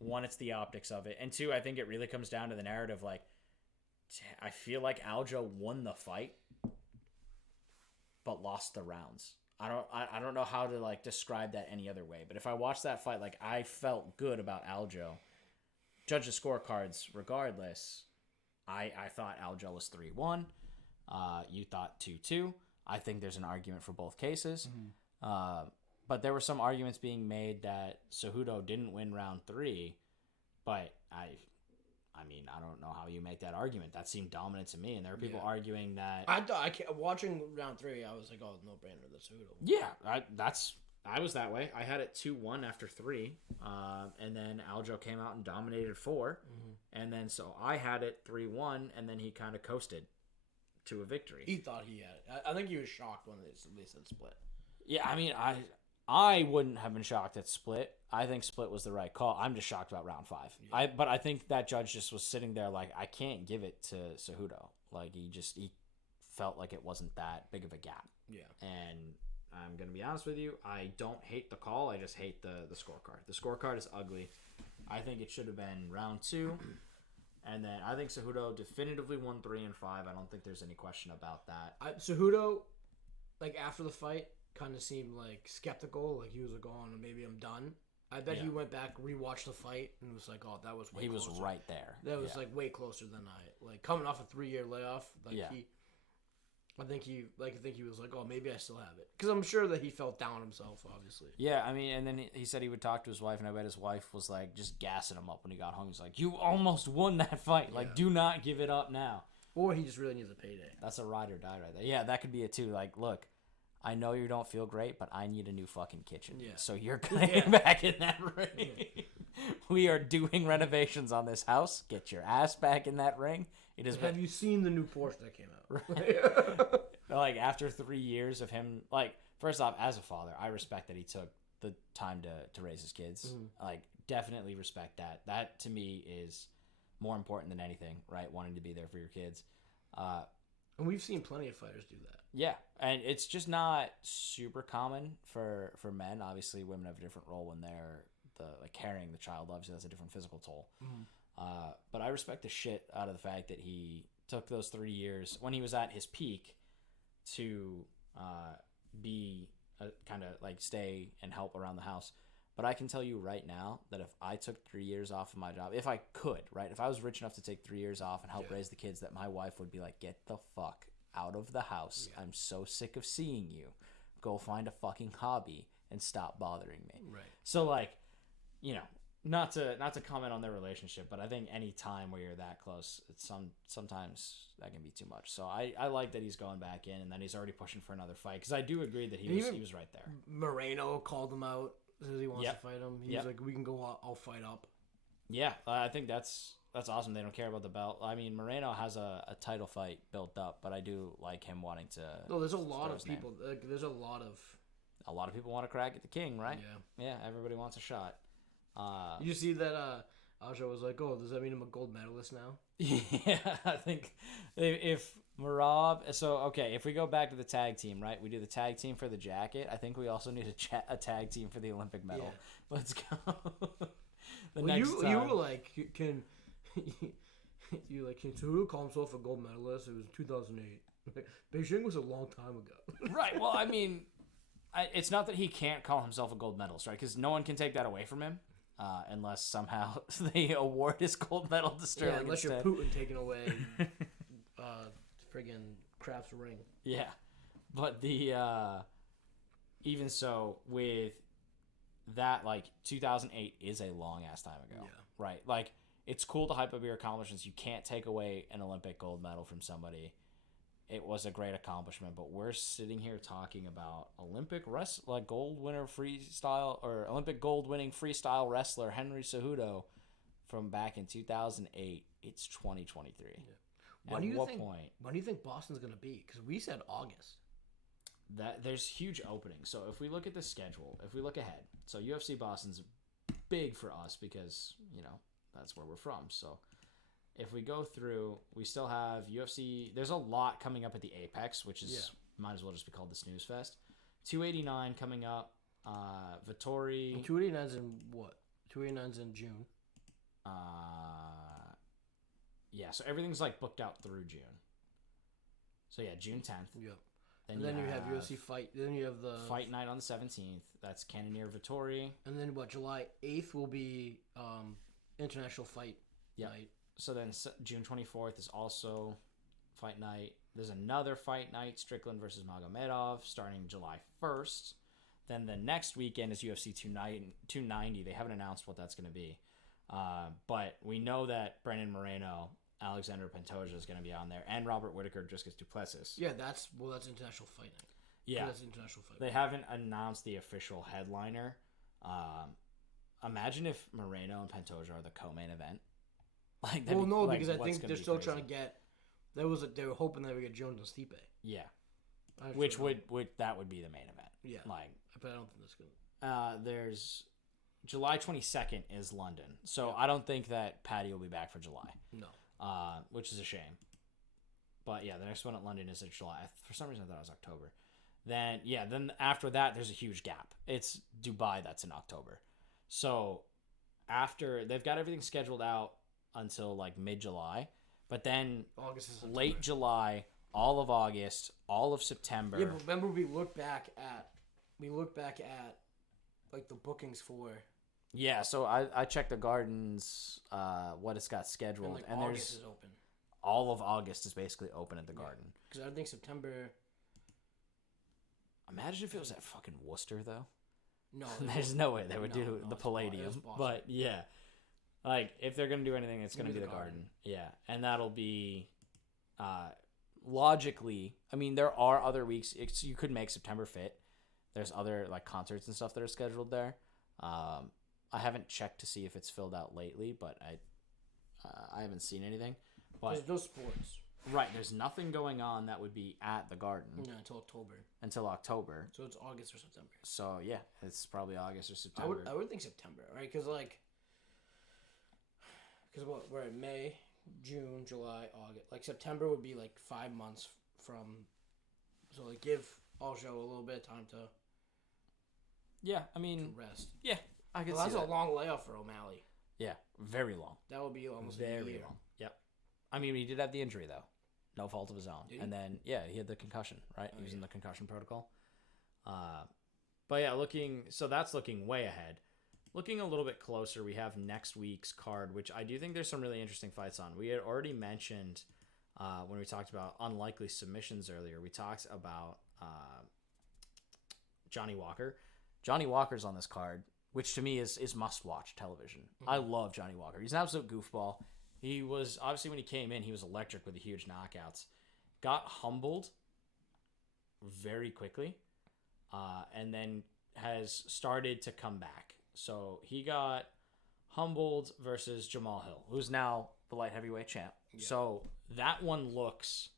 1, it's the optics of it, and 2, I think it really comes down to the narrative. I feel like Aljo won the fight, but lost the rounds. I don't know how to describe that any other way. But if I watched that fight, I felt good about Aljo. Judges' scorecards, regardless, I thought Aljo was 3-1. You thought 2-2. I think there's an argument for both cases. Mm-hmm. But there were some arguments being made that Cejudo didn't win round 3, but I mean, I don't know how you make that argument. That seemed dominant to me, and there were people arguing that. Watching round 3, I was like, "Oh, no brainer, that's Cejudo." Yeah, that's I was that way. I had it 2-1 after 3, and then Aljo came out and dominated 4, and then so I had it 3-1, and then he kind of coasted to a victory. He thought he had it. I think he was shocked when they said split. Yeah, I mean, I wouldn't have been shocked at split. I think split was the right call. I'm just shocked about round 5. Yeah. But I think that judge just was sitting there like, I can't give it to Cejudo. Like, he felt like it wasn't that big of a gap. Yeah. And I'm going to be honest with you, I don't hate the call. I just hate the scorecard. The scorecard is ugly. I think it should have been round 2. And then I think Cejudo definitively won 3 and 5. I don't think there's any question about that. Cejudo, like, after the fight, kind of seemed like skeptical, like he was like, "Oh, maybe I'm done." I bet he went back, rewatched the fight, and was like, "Oh, that was way closer." He was right there. That was like way closer than I like coming off a 3-year layoff. Like I think he was like, "Oh, maybe I still have it," because I'm sure that he felt down himself, obviously. Yeah, I mean, and then he said he would talk to his wife, and I bet his wife was like just gassing him up when he got home. He's like, "You almost won that fight. Like, do not give it up now." Or he just really needs a payday. That's a ride or die right there. Yeah, that could be it too. Like, look, I know you don't feel great, but I need a new fucking kitchen. Yeah. So you're getting back in that ring. Yeah. We are doing renovations on this house. Get your ass back in that ring. It is. Have you seen the new Porsche that came out? Right. Like, after 3 years of him, like, first off, as a father, I respect that he took the time to raise his kids. Mm-hmm. Like, definitely respect that. That, to me, is more important than anything, right? Wanting to be there for your kids. And we've seen plenty of fighters do that. Yeah, and it's just not super common for men. Obviously, women have a different role when they're carrying the child. Obviously, that's a different physical toll. Mm-hmm. But I respect the shit out of the fact that he took those 3 years when he was at his peak to be kind of like stay and help around the house. But I can tell you right now that if I took 3 years off of my job, if I could, right, if I was rich enough to take 3 years off and help raise the kids, that my wife would be like, "Get the fuck out of the house. Yeah. I'm so sick of seeing you. Go find a fucking hobby and stop bothering me." Right. So, like, you know, not to comment on their relationship, but I think any time where you're that close, it's sometimes that can be too much. So I like that he's going back in, and then he's already pushing for another fight, because I do agree that he was right there. Moreno called him out. Says he wants to fight him. He's like, "We can go. I'll fight up." Yeah, I think that's awesome. They don't care about the belt. I mean, Moreno has a title fight built up, but I do like him wanting to. No, there's a lot of people. There's a lot of people want to crack at the king, right? Yeah, everybody wants a shot. You see that Aljo was like, "Oh, does that mean I'm a gold medalist now?" Yeah, I think if Marab, so okay, if we go back to the tag team, right? We do the tag team for the jacket. I think we also need a tag team for the Olympic medal. Yeah. Let's go. You were like, can Cejudo call himself a gold medalist? It was 2008. Beijing was a long time ago. Right. Well, I mean, it's not that he can't call himself a gold medalist, right? Because no one can take that away from him. Unless somehow they award his gold medal to Sterling. Yeah, unless instead. You're Putin taking away friggin' Kraft's ring. Yeah. But even so, with that, like, 2008 is a long-ass time ago. Yeah. Right? Like, it's cool to hype up your accomplishments. You can't take away an Olympic gold medal from somebody. It was a great accomplishment, but we're sitting here talking about Olympic gold winner freestyle, or Olympic gold winning freestyle wrestler Henry Cejudo from back in 2008. It's 2023. Yeah. When do you think Boston's gonna be? Because we said August. That there's huge openings. So if we look at the schedule, if we look ahead, so UFC Boston's big for us because that's where we're from. So. If we go through, we still have UFC. There's a lot coming up at the Apex, which is might as well just be called the Snooze Fest. 289 coming up. Vittori. 289's in what? 289's in June. Yeah, so everything's like booked out through June. So yeah, June 10th. Yeah. Then you have UFC Fight. Then you have the Fight Night on the 17th. That's Cannonier Vittori. And then July 8th will be International Fight Night. So then June 24th is also Fight Night. There's another Fight Night, Strickland versus Magomedov, starting July 1st. Then the next weekend is UFC 290. They haven't announced what that's going to be. But we know that Brandon Moreno, Alexander Pantoja is going to be on there, and Robert Whittaker, Dricus du Plessis. Yeah, that's International Fight Night. Yeah. That's the international fight. They haven't announced the official headliner. Imagine if Moreno and Pantoja are the co-main event. Like, Well, no, like, because I what's think gonna they're be still crazy. trying to get. They were hoping they would get Jones and Stipe. Yeah, I which actually would that would be the main event. Yeah. Like, But I don't think that's good. there's July 22nd is London, so Yeah. I don't think that Patty will be back for July. No. Which is a shame. But yeah, the next one at London is in July. For some reason, I thought it was October. Then after that, there's a huge gap. It's Dubai that's in October. So after they've got everything scheduled out until like mid-July, but then August is late July, all of August, all of September. Yeah, but remember we look back at like the bookings for. Yeah, so I checked the Gardens, what it's got scheduled, and August there's is open. all of August is basically open at the Garden. Because I think September. Imagine if it was at fucking Worcester though. No, There's no way they would do the it's Palladium. Boston. But yeah, like if they're gonna do anything, it's gonna be the Garden. Garden. Yeah, and that'll be, logically. I mean, there are other weeks. You could make September fit. There's other like concerts and stuff that are scheduled there. I haven't checked to see if it's filled out lately, but I haven't seen anything. But There's no sports. Right, there's nothing going on that would be at the Garden Until October. until October. So it's August or September. So yeah, it's probably August or September. I would think September, right? Because what we're in May, June, July, August. Like September would be like 5 months from. So like give Aljo a little bit of time to Yeah, I mean, rest. yeah, I can Well, see that's that. a long layoff for O'Malley. Yeah, very long. That would be almost a Very year. long. Yep. I mean, he did have the injury though, no fault of his own. Did he? And then yeah, he had the concussion. Right, he was in yeah. the concussion protocol. But yeah, that's looking way ahead. Looking a little bit closer, we have next week's card, which I do think there's some really interesting fights on. We had already mentioned when we talked about unlikely submissions earlier. We talked about Johnny Walker. Johnny Walker's on this card, which to me is must-watch television. I love Johnny Walker. He's an absolute goofball. He was, obviously when he came in, he was electric with the huge knockouts. Got humbled very quickly, and then has started to come back. So he got humbled versus Jamal Hill, who's now the light heavyweight champ. Yeah. So that one looks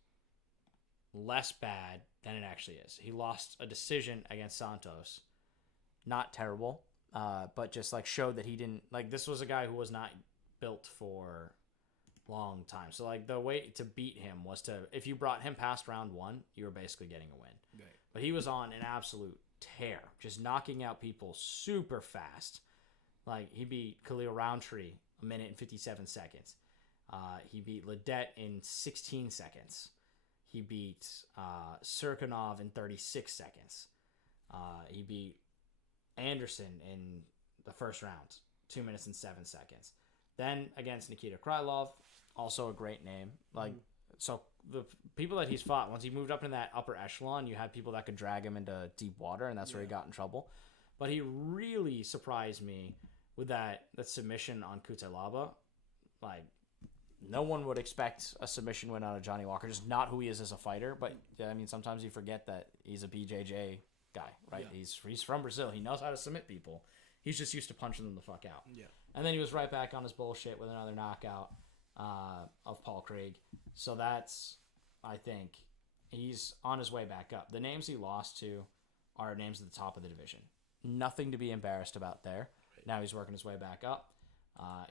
less bad than it actually is. He lost a decision against Santos. Not terrible, but just like showed that he didn't, like, this was a guy who was not built for long time. So like the way to beat him was to, if you brought him past round one, you were basically getting a win. Right. But he was on an absolute tear, just knocking out people super fast. Like he beat Khalil Roundtree a minute and 57 seconds. He beat Ledet in 16 seconds. He beat Serkinov in 36 seconds. He beat Anderson in the first round, 2 minutes and 7 seconds. Then against Nikita Krylov, also a great name. Like, so the people that he's fought, once he moved up in that upper echelon, you had people that could drag him into deep water, and that's where he got in trouble. But he really surprised me with that submission on Kutelaba. Like, no one would expect a submission win out of Johnny Walker, just not who he is as a fighter. But I mean, sometimes you forget that he's a BJJ guy, right? Yeah. He's from Brazil. He knows how to submit people. He's just used to punching them the fuck out. Yeah. And then he was right back on his bullshit with another knockout of Paul Craig. So that's, I think, he's on his way back up. The names he lost to are names at the top of the division. Nothing to be embarrassed about there. Right. Now he's working his way back up.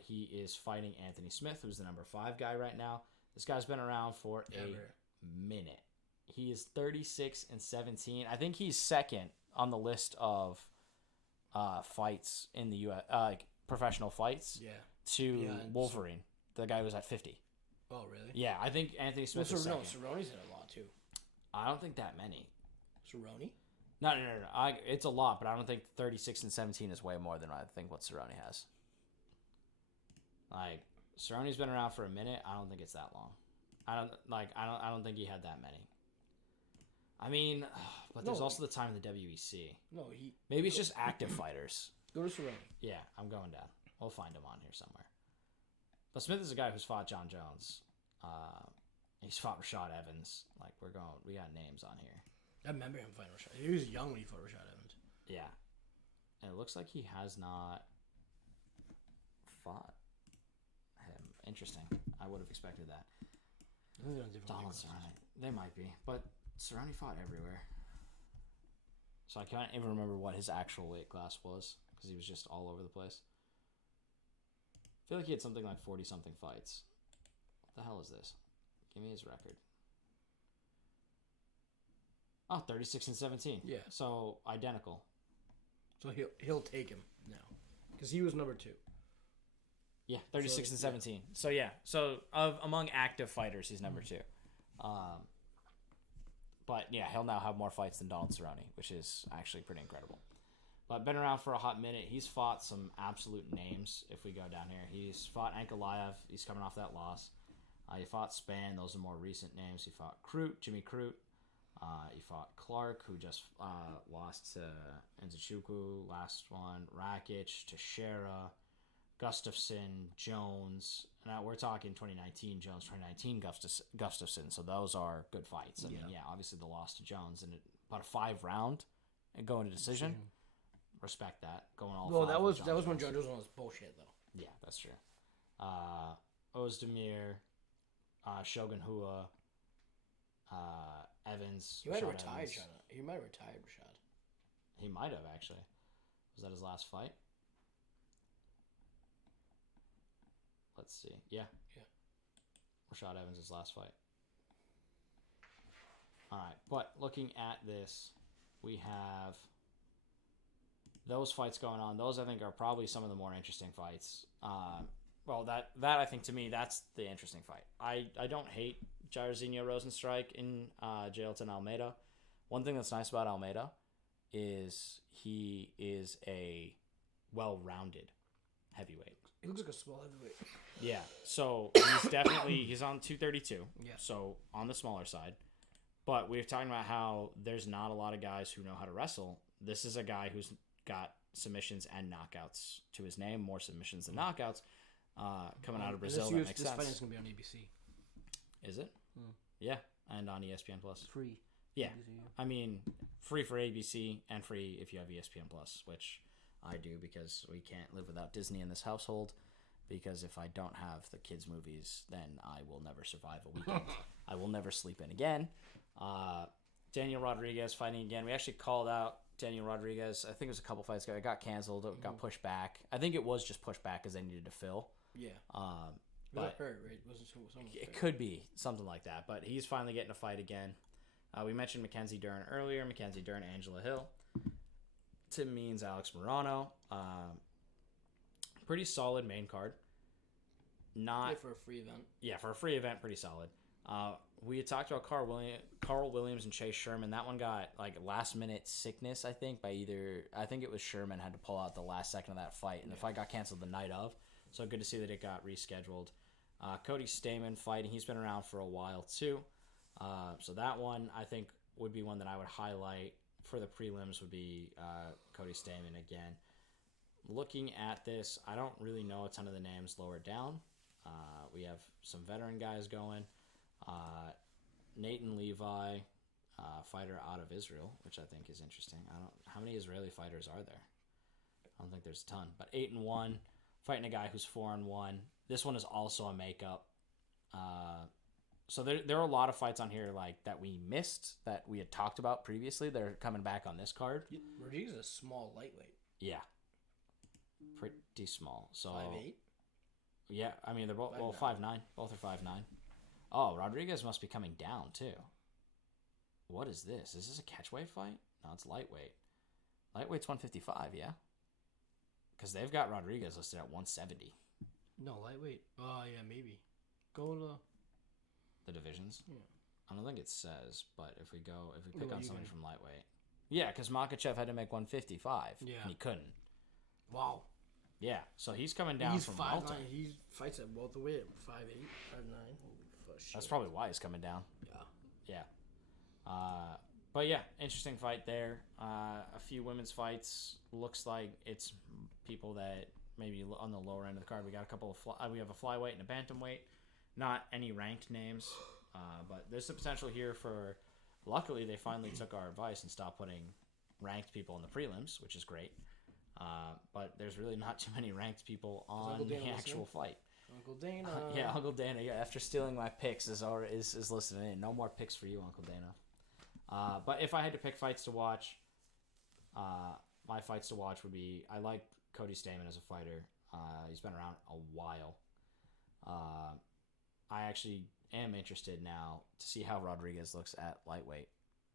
He is fighting Anthony Smith, who's the number 5 guy right now. This guy's been around for a minute. He is 36-17. I think he's second on the list of fights in the U.S., like professional fights. Yeah. To Wolverine, the guy who was at 50. Oh, really? Yeah, I think Anthony Smith is second. No, Cerrone's in a lot too. I don't think that many. Cerrone? No. It's a lot, but I don't think 36-17 is way more than I think what Cerrone has. Like, Cerrone's been around for a minute. I don't think it's that long. I don't think he had that many. I mean, but there's also the time in the WEC. No, maybe it's just active fighters. Go to Cerrone. Yeah, I'm going down. We'll find him on here somewhere. But Smith is a guy who's fought John Jones. He's fought Rashad Evans. Like, we got names on here. I remember him fighting Rashad. He was young when he fought Rashad Evans. Yeah. And it looks like he has not fought him. Interesting. I would have expected that. I think they're on different Donald weight Cerrone. They might be. But Cerrone fought everywhere. So I can't even remember what his actual weight class was because he was just all over the place. I feel like he had something like 40-something fights. What the hell is this? Give me his record. Oh, 36-17. Yeah. So identical. So he'll take him now because he was number 2. Yeah, 36 and 17. Yeah. So yeah, so among active fighters, he's number 2. But yeah, he'll now have more fights than Donald Cerrone, which is actually pretty incredible. But been around for a hot minute. He's fought some absolute names. If we go down here, he's fought Ankalaev. He's coming off that loss. He fought Spann. Those are more recent names. He fought Jimmy Crute. He fought Clark, who just lost to Nzechukwu, last one. Rakic, Teixeira, Gustafsson, Jones. Now we're talking 2019 Jones, 2019 Gustafsson. So those are good fights. I mean, obviously the loss to Jones and about a 5-round and going to decision. Respect that. Going all. Well, 5 that was when Jones was bullshit though. Yeah, that's true. Ozdemir, Shogun Hua, Evans. He might have Rashad retired. Evans. He might have retired Rashad. He might have actually. Was that his last fight? Let's see. Yeah. Rashad Evans' last fight. All right, but looking at this, we have those fights going on. Those I think are probably some of the more interesting fights. Well, that I think to me that's the interesting fight. I don't hate Jairzinho Rozenstruik in Guillotine Almeida. One thing that's nice about Almeida is he is a well-rounded heavyweight. He looks like a small heavyweight. Yeah, so he's on 232. Yeah. So on the smaller side. But we've talked about how there's not a lot of guys who know how to wrestle. This is a guy who's got submissions and knockouts to his name, more submissions than knockouts. Coming out of Brazil, that makes this sense. fight is going to be on ABC. Is it? Yeah, and on ESPN Plus. Free. Yeah, I mean, free for ABC and free if you have ESPN Plus, which I do because we can't live without Disney in this household. Because if I don't have the kids' movies, then I will never survive a weekend. I will never sleep in again. Daniel Rodriguez fighting again. We actually called out Daniel Rodriguez. I think it was a couple fights ago. It got canceled. It got pushed back. I think it was just pushed back because they needed to fill. Yeah. But hurt, right? Wasn't someone it could be something like that. But he's finally getting a fight again. We mentioned Mackenzie Dern earlier. Mackenzie Dern, Angela Hill. Tim Means, Alex Morano. Pretty solid main card. Not for a free event. Yeah, for a free event, pretty solid. We had talked about Carl Williams and Chase Sherman. That one got like last minute sickness, I think, I think it was Sherman had to pull out the last second of that fight, and the fight got canceled the night of. So good to see that it got rescheduled. Cody Stamann fighting. He's been around for a while too. So that one I think would be one that I would highlight for the prelims would be Cody Stamann again. Looking at this, I don't really know a ton of the names lower down. We have some veteran guys going. Nathan Levi, fighter out of Israel, which I think is interesting. How many Israeli fighters are there? I don't think there's a ton. But 8-1, fighting a guy who's 4-1. This one is also a makeup. So there are a lot of fights on here like that we missed that we had talked about previously. They're coming back on this card. Rodriguez is a small lightweight. Yeah. Pretty small. So 5'8"? Yeah, I mean they're both 5'9". Both are 5'9". Oh, Rodriguez must be coming down too. What is this? Is this a catchweight fight? No, it's lightweight. Lightweight's 155, yeah? Because they've got Rodriguez listed at 170. No, lightweight. Oh, yeah, maybe. Go to the divisions? Yeah. I don't think it says, but if we pick on somebody from lightweight. Yeah, because Makachev had to make 155. Yeah. And he couldn't. Wow. Yeah, so he's coming down from welter. He fights at welterweight at 5'8", 5'9". That's probably why he's coming down. Yeah. But yeah, interesting fight there. A few women's fights. Looks like it's people that maybe on the lower end of the card. We got a couple of we have a flyweight and a bantamweight. Not any ranked names, but there's the potential here for Luckily, they finally took our advice and stopped putting ranked people in the prelims, which is great. But there's really not too many ranked people on the actual fight. Uncle Dana. Yeah, Uncle Dana. Yeah, after stealing my picks, is listening in. No more picks for you, Uncle Dana. But if I had to pick fights to watch, my fights to watch would be, I like Cody Stamann as a fighter. He's been around a while. I actually am interested now to see how Rodriguez looks at lightweight.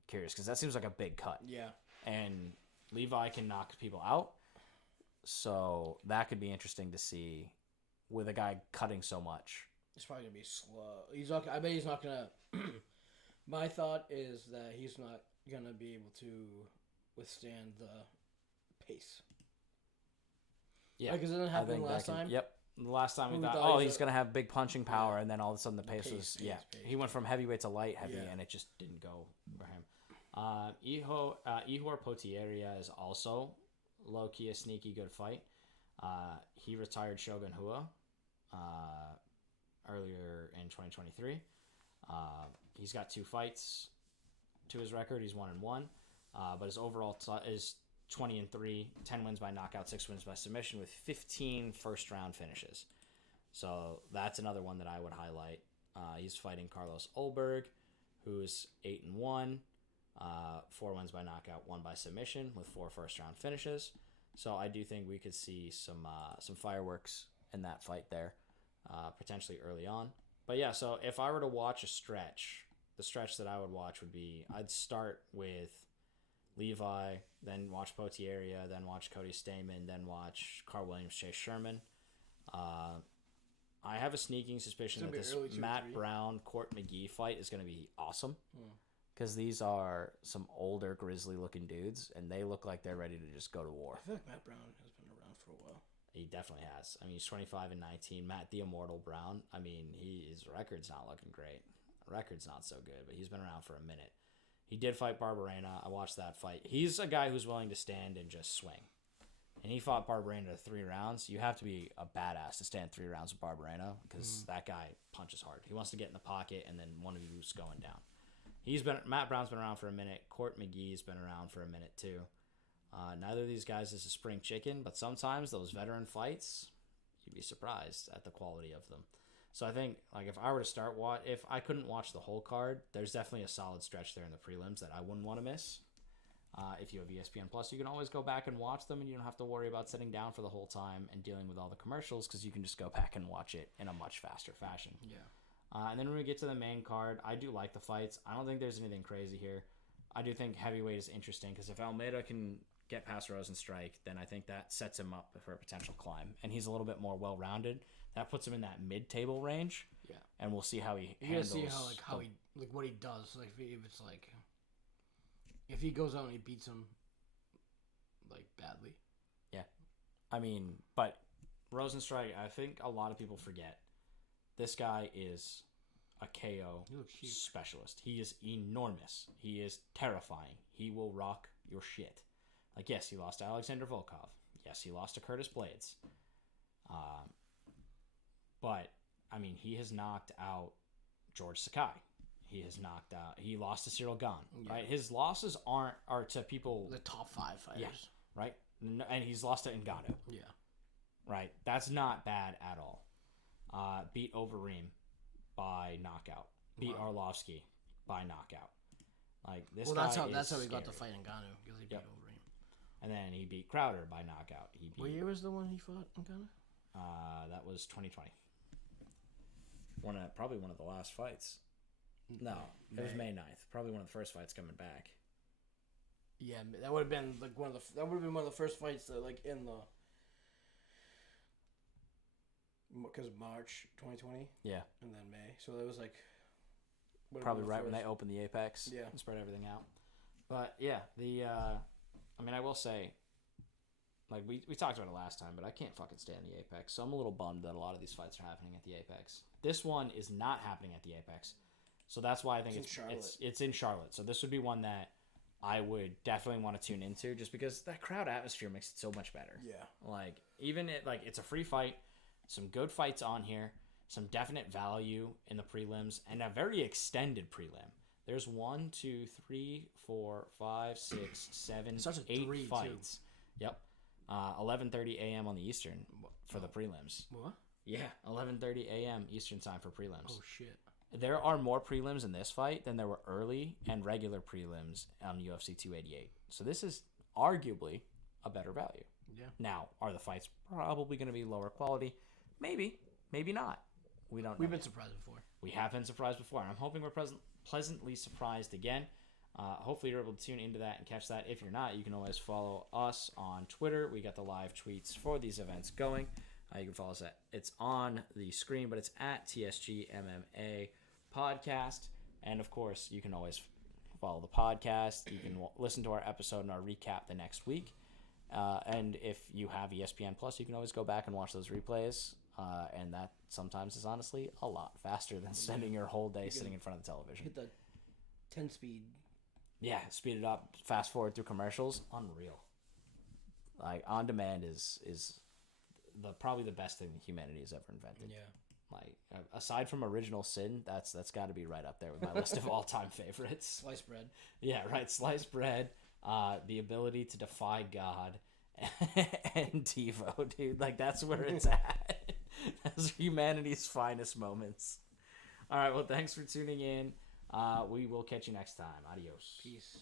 Curious, because that seems like a big cut. Yeah. And Levi can knock people out. So that could be interesting to see with a guy cutting so much. It's probably going to be slow. I bet he's not going to... My thought is that he's not going to be able to withstand the pace. Yeah. Because it didn't happen last time. Yep. The last time we thought, he's going to have big punching power, and then all of a sudden the pace was... He went from heavyweight to light heavy, and it just didn't go for him. Ihor Potieria is also low-key a sneaky good fight. He retired Shogun Hua earlier in 2023. He's got 2 fights to his record. He's 1-1, but his overall is 20-3, 10 wins by knockout, 6 wins by submission, with 15 first-round finishes. So that's another one that I would highlight. He's fighting Carlos Ulberg, who's 8-1, 4 wins by knockout, 1 by submission, with 4 first-round finishes. So I do think we could see some fireworks in that fight there, potentially early on. But yeah, so if I were to watch a stretch, the stretch that I would watch would be, I'd start with Levi, then watch Potieria, then watch Cody Stamann, then watch Carl Williams, Chase Sherman. I have a sneaking suspicion that this Matt Brown, Court McGee fight is going to be awesome. Because these are some older, grizzly-looking dudes, and they look like they're ready to just go to war. I feel like Matt Brown has been around for a while. He definitely has. I mean, he's 25-19. Matt the Immortal Brown, I mean, his record's not looking great. Record's not so good, but he's been around for a minute. He did fight Barberena. I watched that fight. He's a guy who's willing to stand and just swing. And he fought Barberena to 3 rounds. You have to be a badass to stand 3 rounds with Barberena, because that guy punches hard. He wants to get in the pocket, and then one of you's going down. Matt Brown's been around for a minute. Court McGee's been around for a minute too. Neither of these guys is a spring chicken, but sometimes those veteran fights, you'd be surprised at the quality of them. So I think, like, if I were to start if I couldn't watch the whole card, there's definitely a solid stretch there in the prelims that I wouldn't want to miss. If you have ESPN Plus, you can always go back and watch them, and you don't have to worry about sitting down for the whole time and dealing with all the commercials, because you can just go back and watch it in a much faster fashion. Yeah. And then when we get to the main card, I do like the fights. I don't think there's anything crazy here. I do think heavyweight is interesting, because if Almeida can get past Rozenstruik, then I think that sets him up for a potential climb. And he's a little bit more well-rounded. That puts him in that mid-table range. Yeah. And we'll see how he handles. You gotta see what he does. Like, if it's like, if he goes out and he beats him, like, badly. Yeah. I mean, but Rozenstruik, I think a lot of people forget. This guy is a KO specialist. He is enormous. He is terrifying. He will rock your shit. Like, yes, he lost to Alexander Volkov. Yes, he lost to Curtis Blades. But, I mean, he has knocked out George Sakai. He lost to Cyril Gane, right? His losses are to people... The top 5 fighters. Yeah, right? And he's lost to Ngannou. Yeah. Right? That's not bad at all. Beat Overeem by knockout. Beat Arlovsky by knockout. Like, this guy that's how he scary. got the fight in Ngannou, because he beat Overeem. And then he beat Crowder by knockout. What year was the one he fought in Ngannou? That was 2020. Probably one of the last fights. No, it was May 9th. Probably one of the first fights coming back. Yeah, that would have been like one of the first fights that, like, in the, because March 2020. Yeah. And then May, so it was like probably right when they opened the Apex. Yeah. And spread everything out. But yeah, I mean, I will say, like, we talked about it last time, but I can't fucking stand the Apex, so I'm a little bummed that a lot of these fights are happening at the Apex. This one is not happening at the Apex, so that's why I think it's in Charlotte. So this would be one that I would definitely want to tune into, just because that crowd atmosphere makes it so much better. Yeah. Like, it's a free fight, some good fights on here, some definite value in the prelims, and a very extended prelim. There's 1, 2, 3, 4, 5, 6, 7, Starts at 8 3, too. fights. Yep. 11:30 a.m. on the Eastern for the prelims. What? Yeah, 11:30 a.m. Eastern time for prelims. Oh shit. There are more prelims in this fight than there were early and regular prelims on UFC 288. So this is arguably a better value. Yeah. Now, are the fights probably going to be lower quality? Maybe, maybe not. We don't know. We've been surprised before. We have been surprised before, and I'm hoping we're pleasantly surprised again. Hopefully you're able to tune into that and catch that. If you're not, you can always follow us on Twitter. We got the live tweets for these events going. You can follow us at, it's on the screen, but it's at TSG MMA Podcast. And of course, you can always follow the podcast. You can listen to our episode and our recap the next week. And if you have ESPN Plus, you can always go back and watch those replays. And that sometimes is honestly a lot faster than spending your whole day sitting in front of the television. Hit the 10 speed. Yeah, speed it up, fast forward through commercials. Unreal. Like, on demand is probably the best thing humanity has ever invented. Yeah. Like, aside from Original Sin, that's got to be right up there with my list of all-time favorites. Sliced bread. Yeah, right. Sliced bread, the ability to defy God, and TiVo, dude. Like, that's where it's at. Those are humanity's finest moments. All right, well, thanks for tuning in. We will catch you next time. Adios. Peace.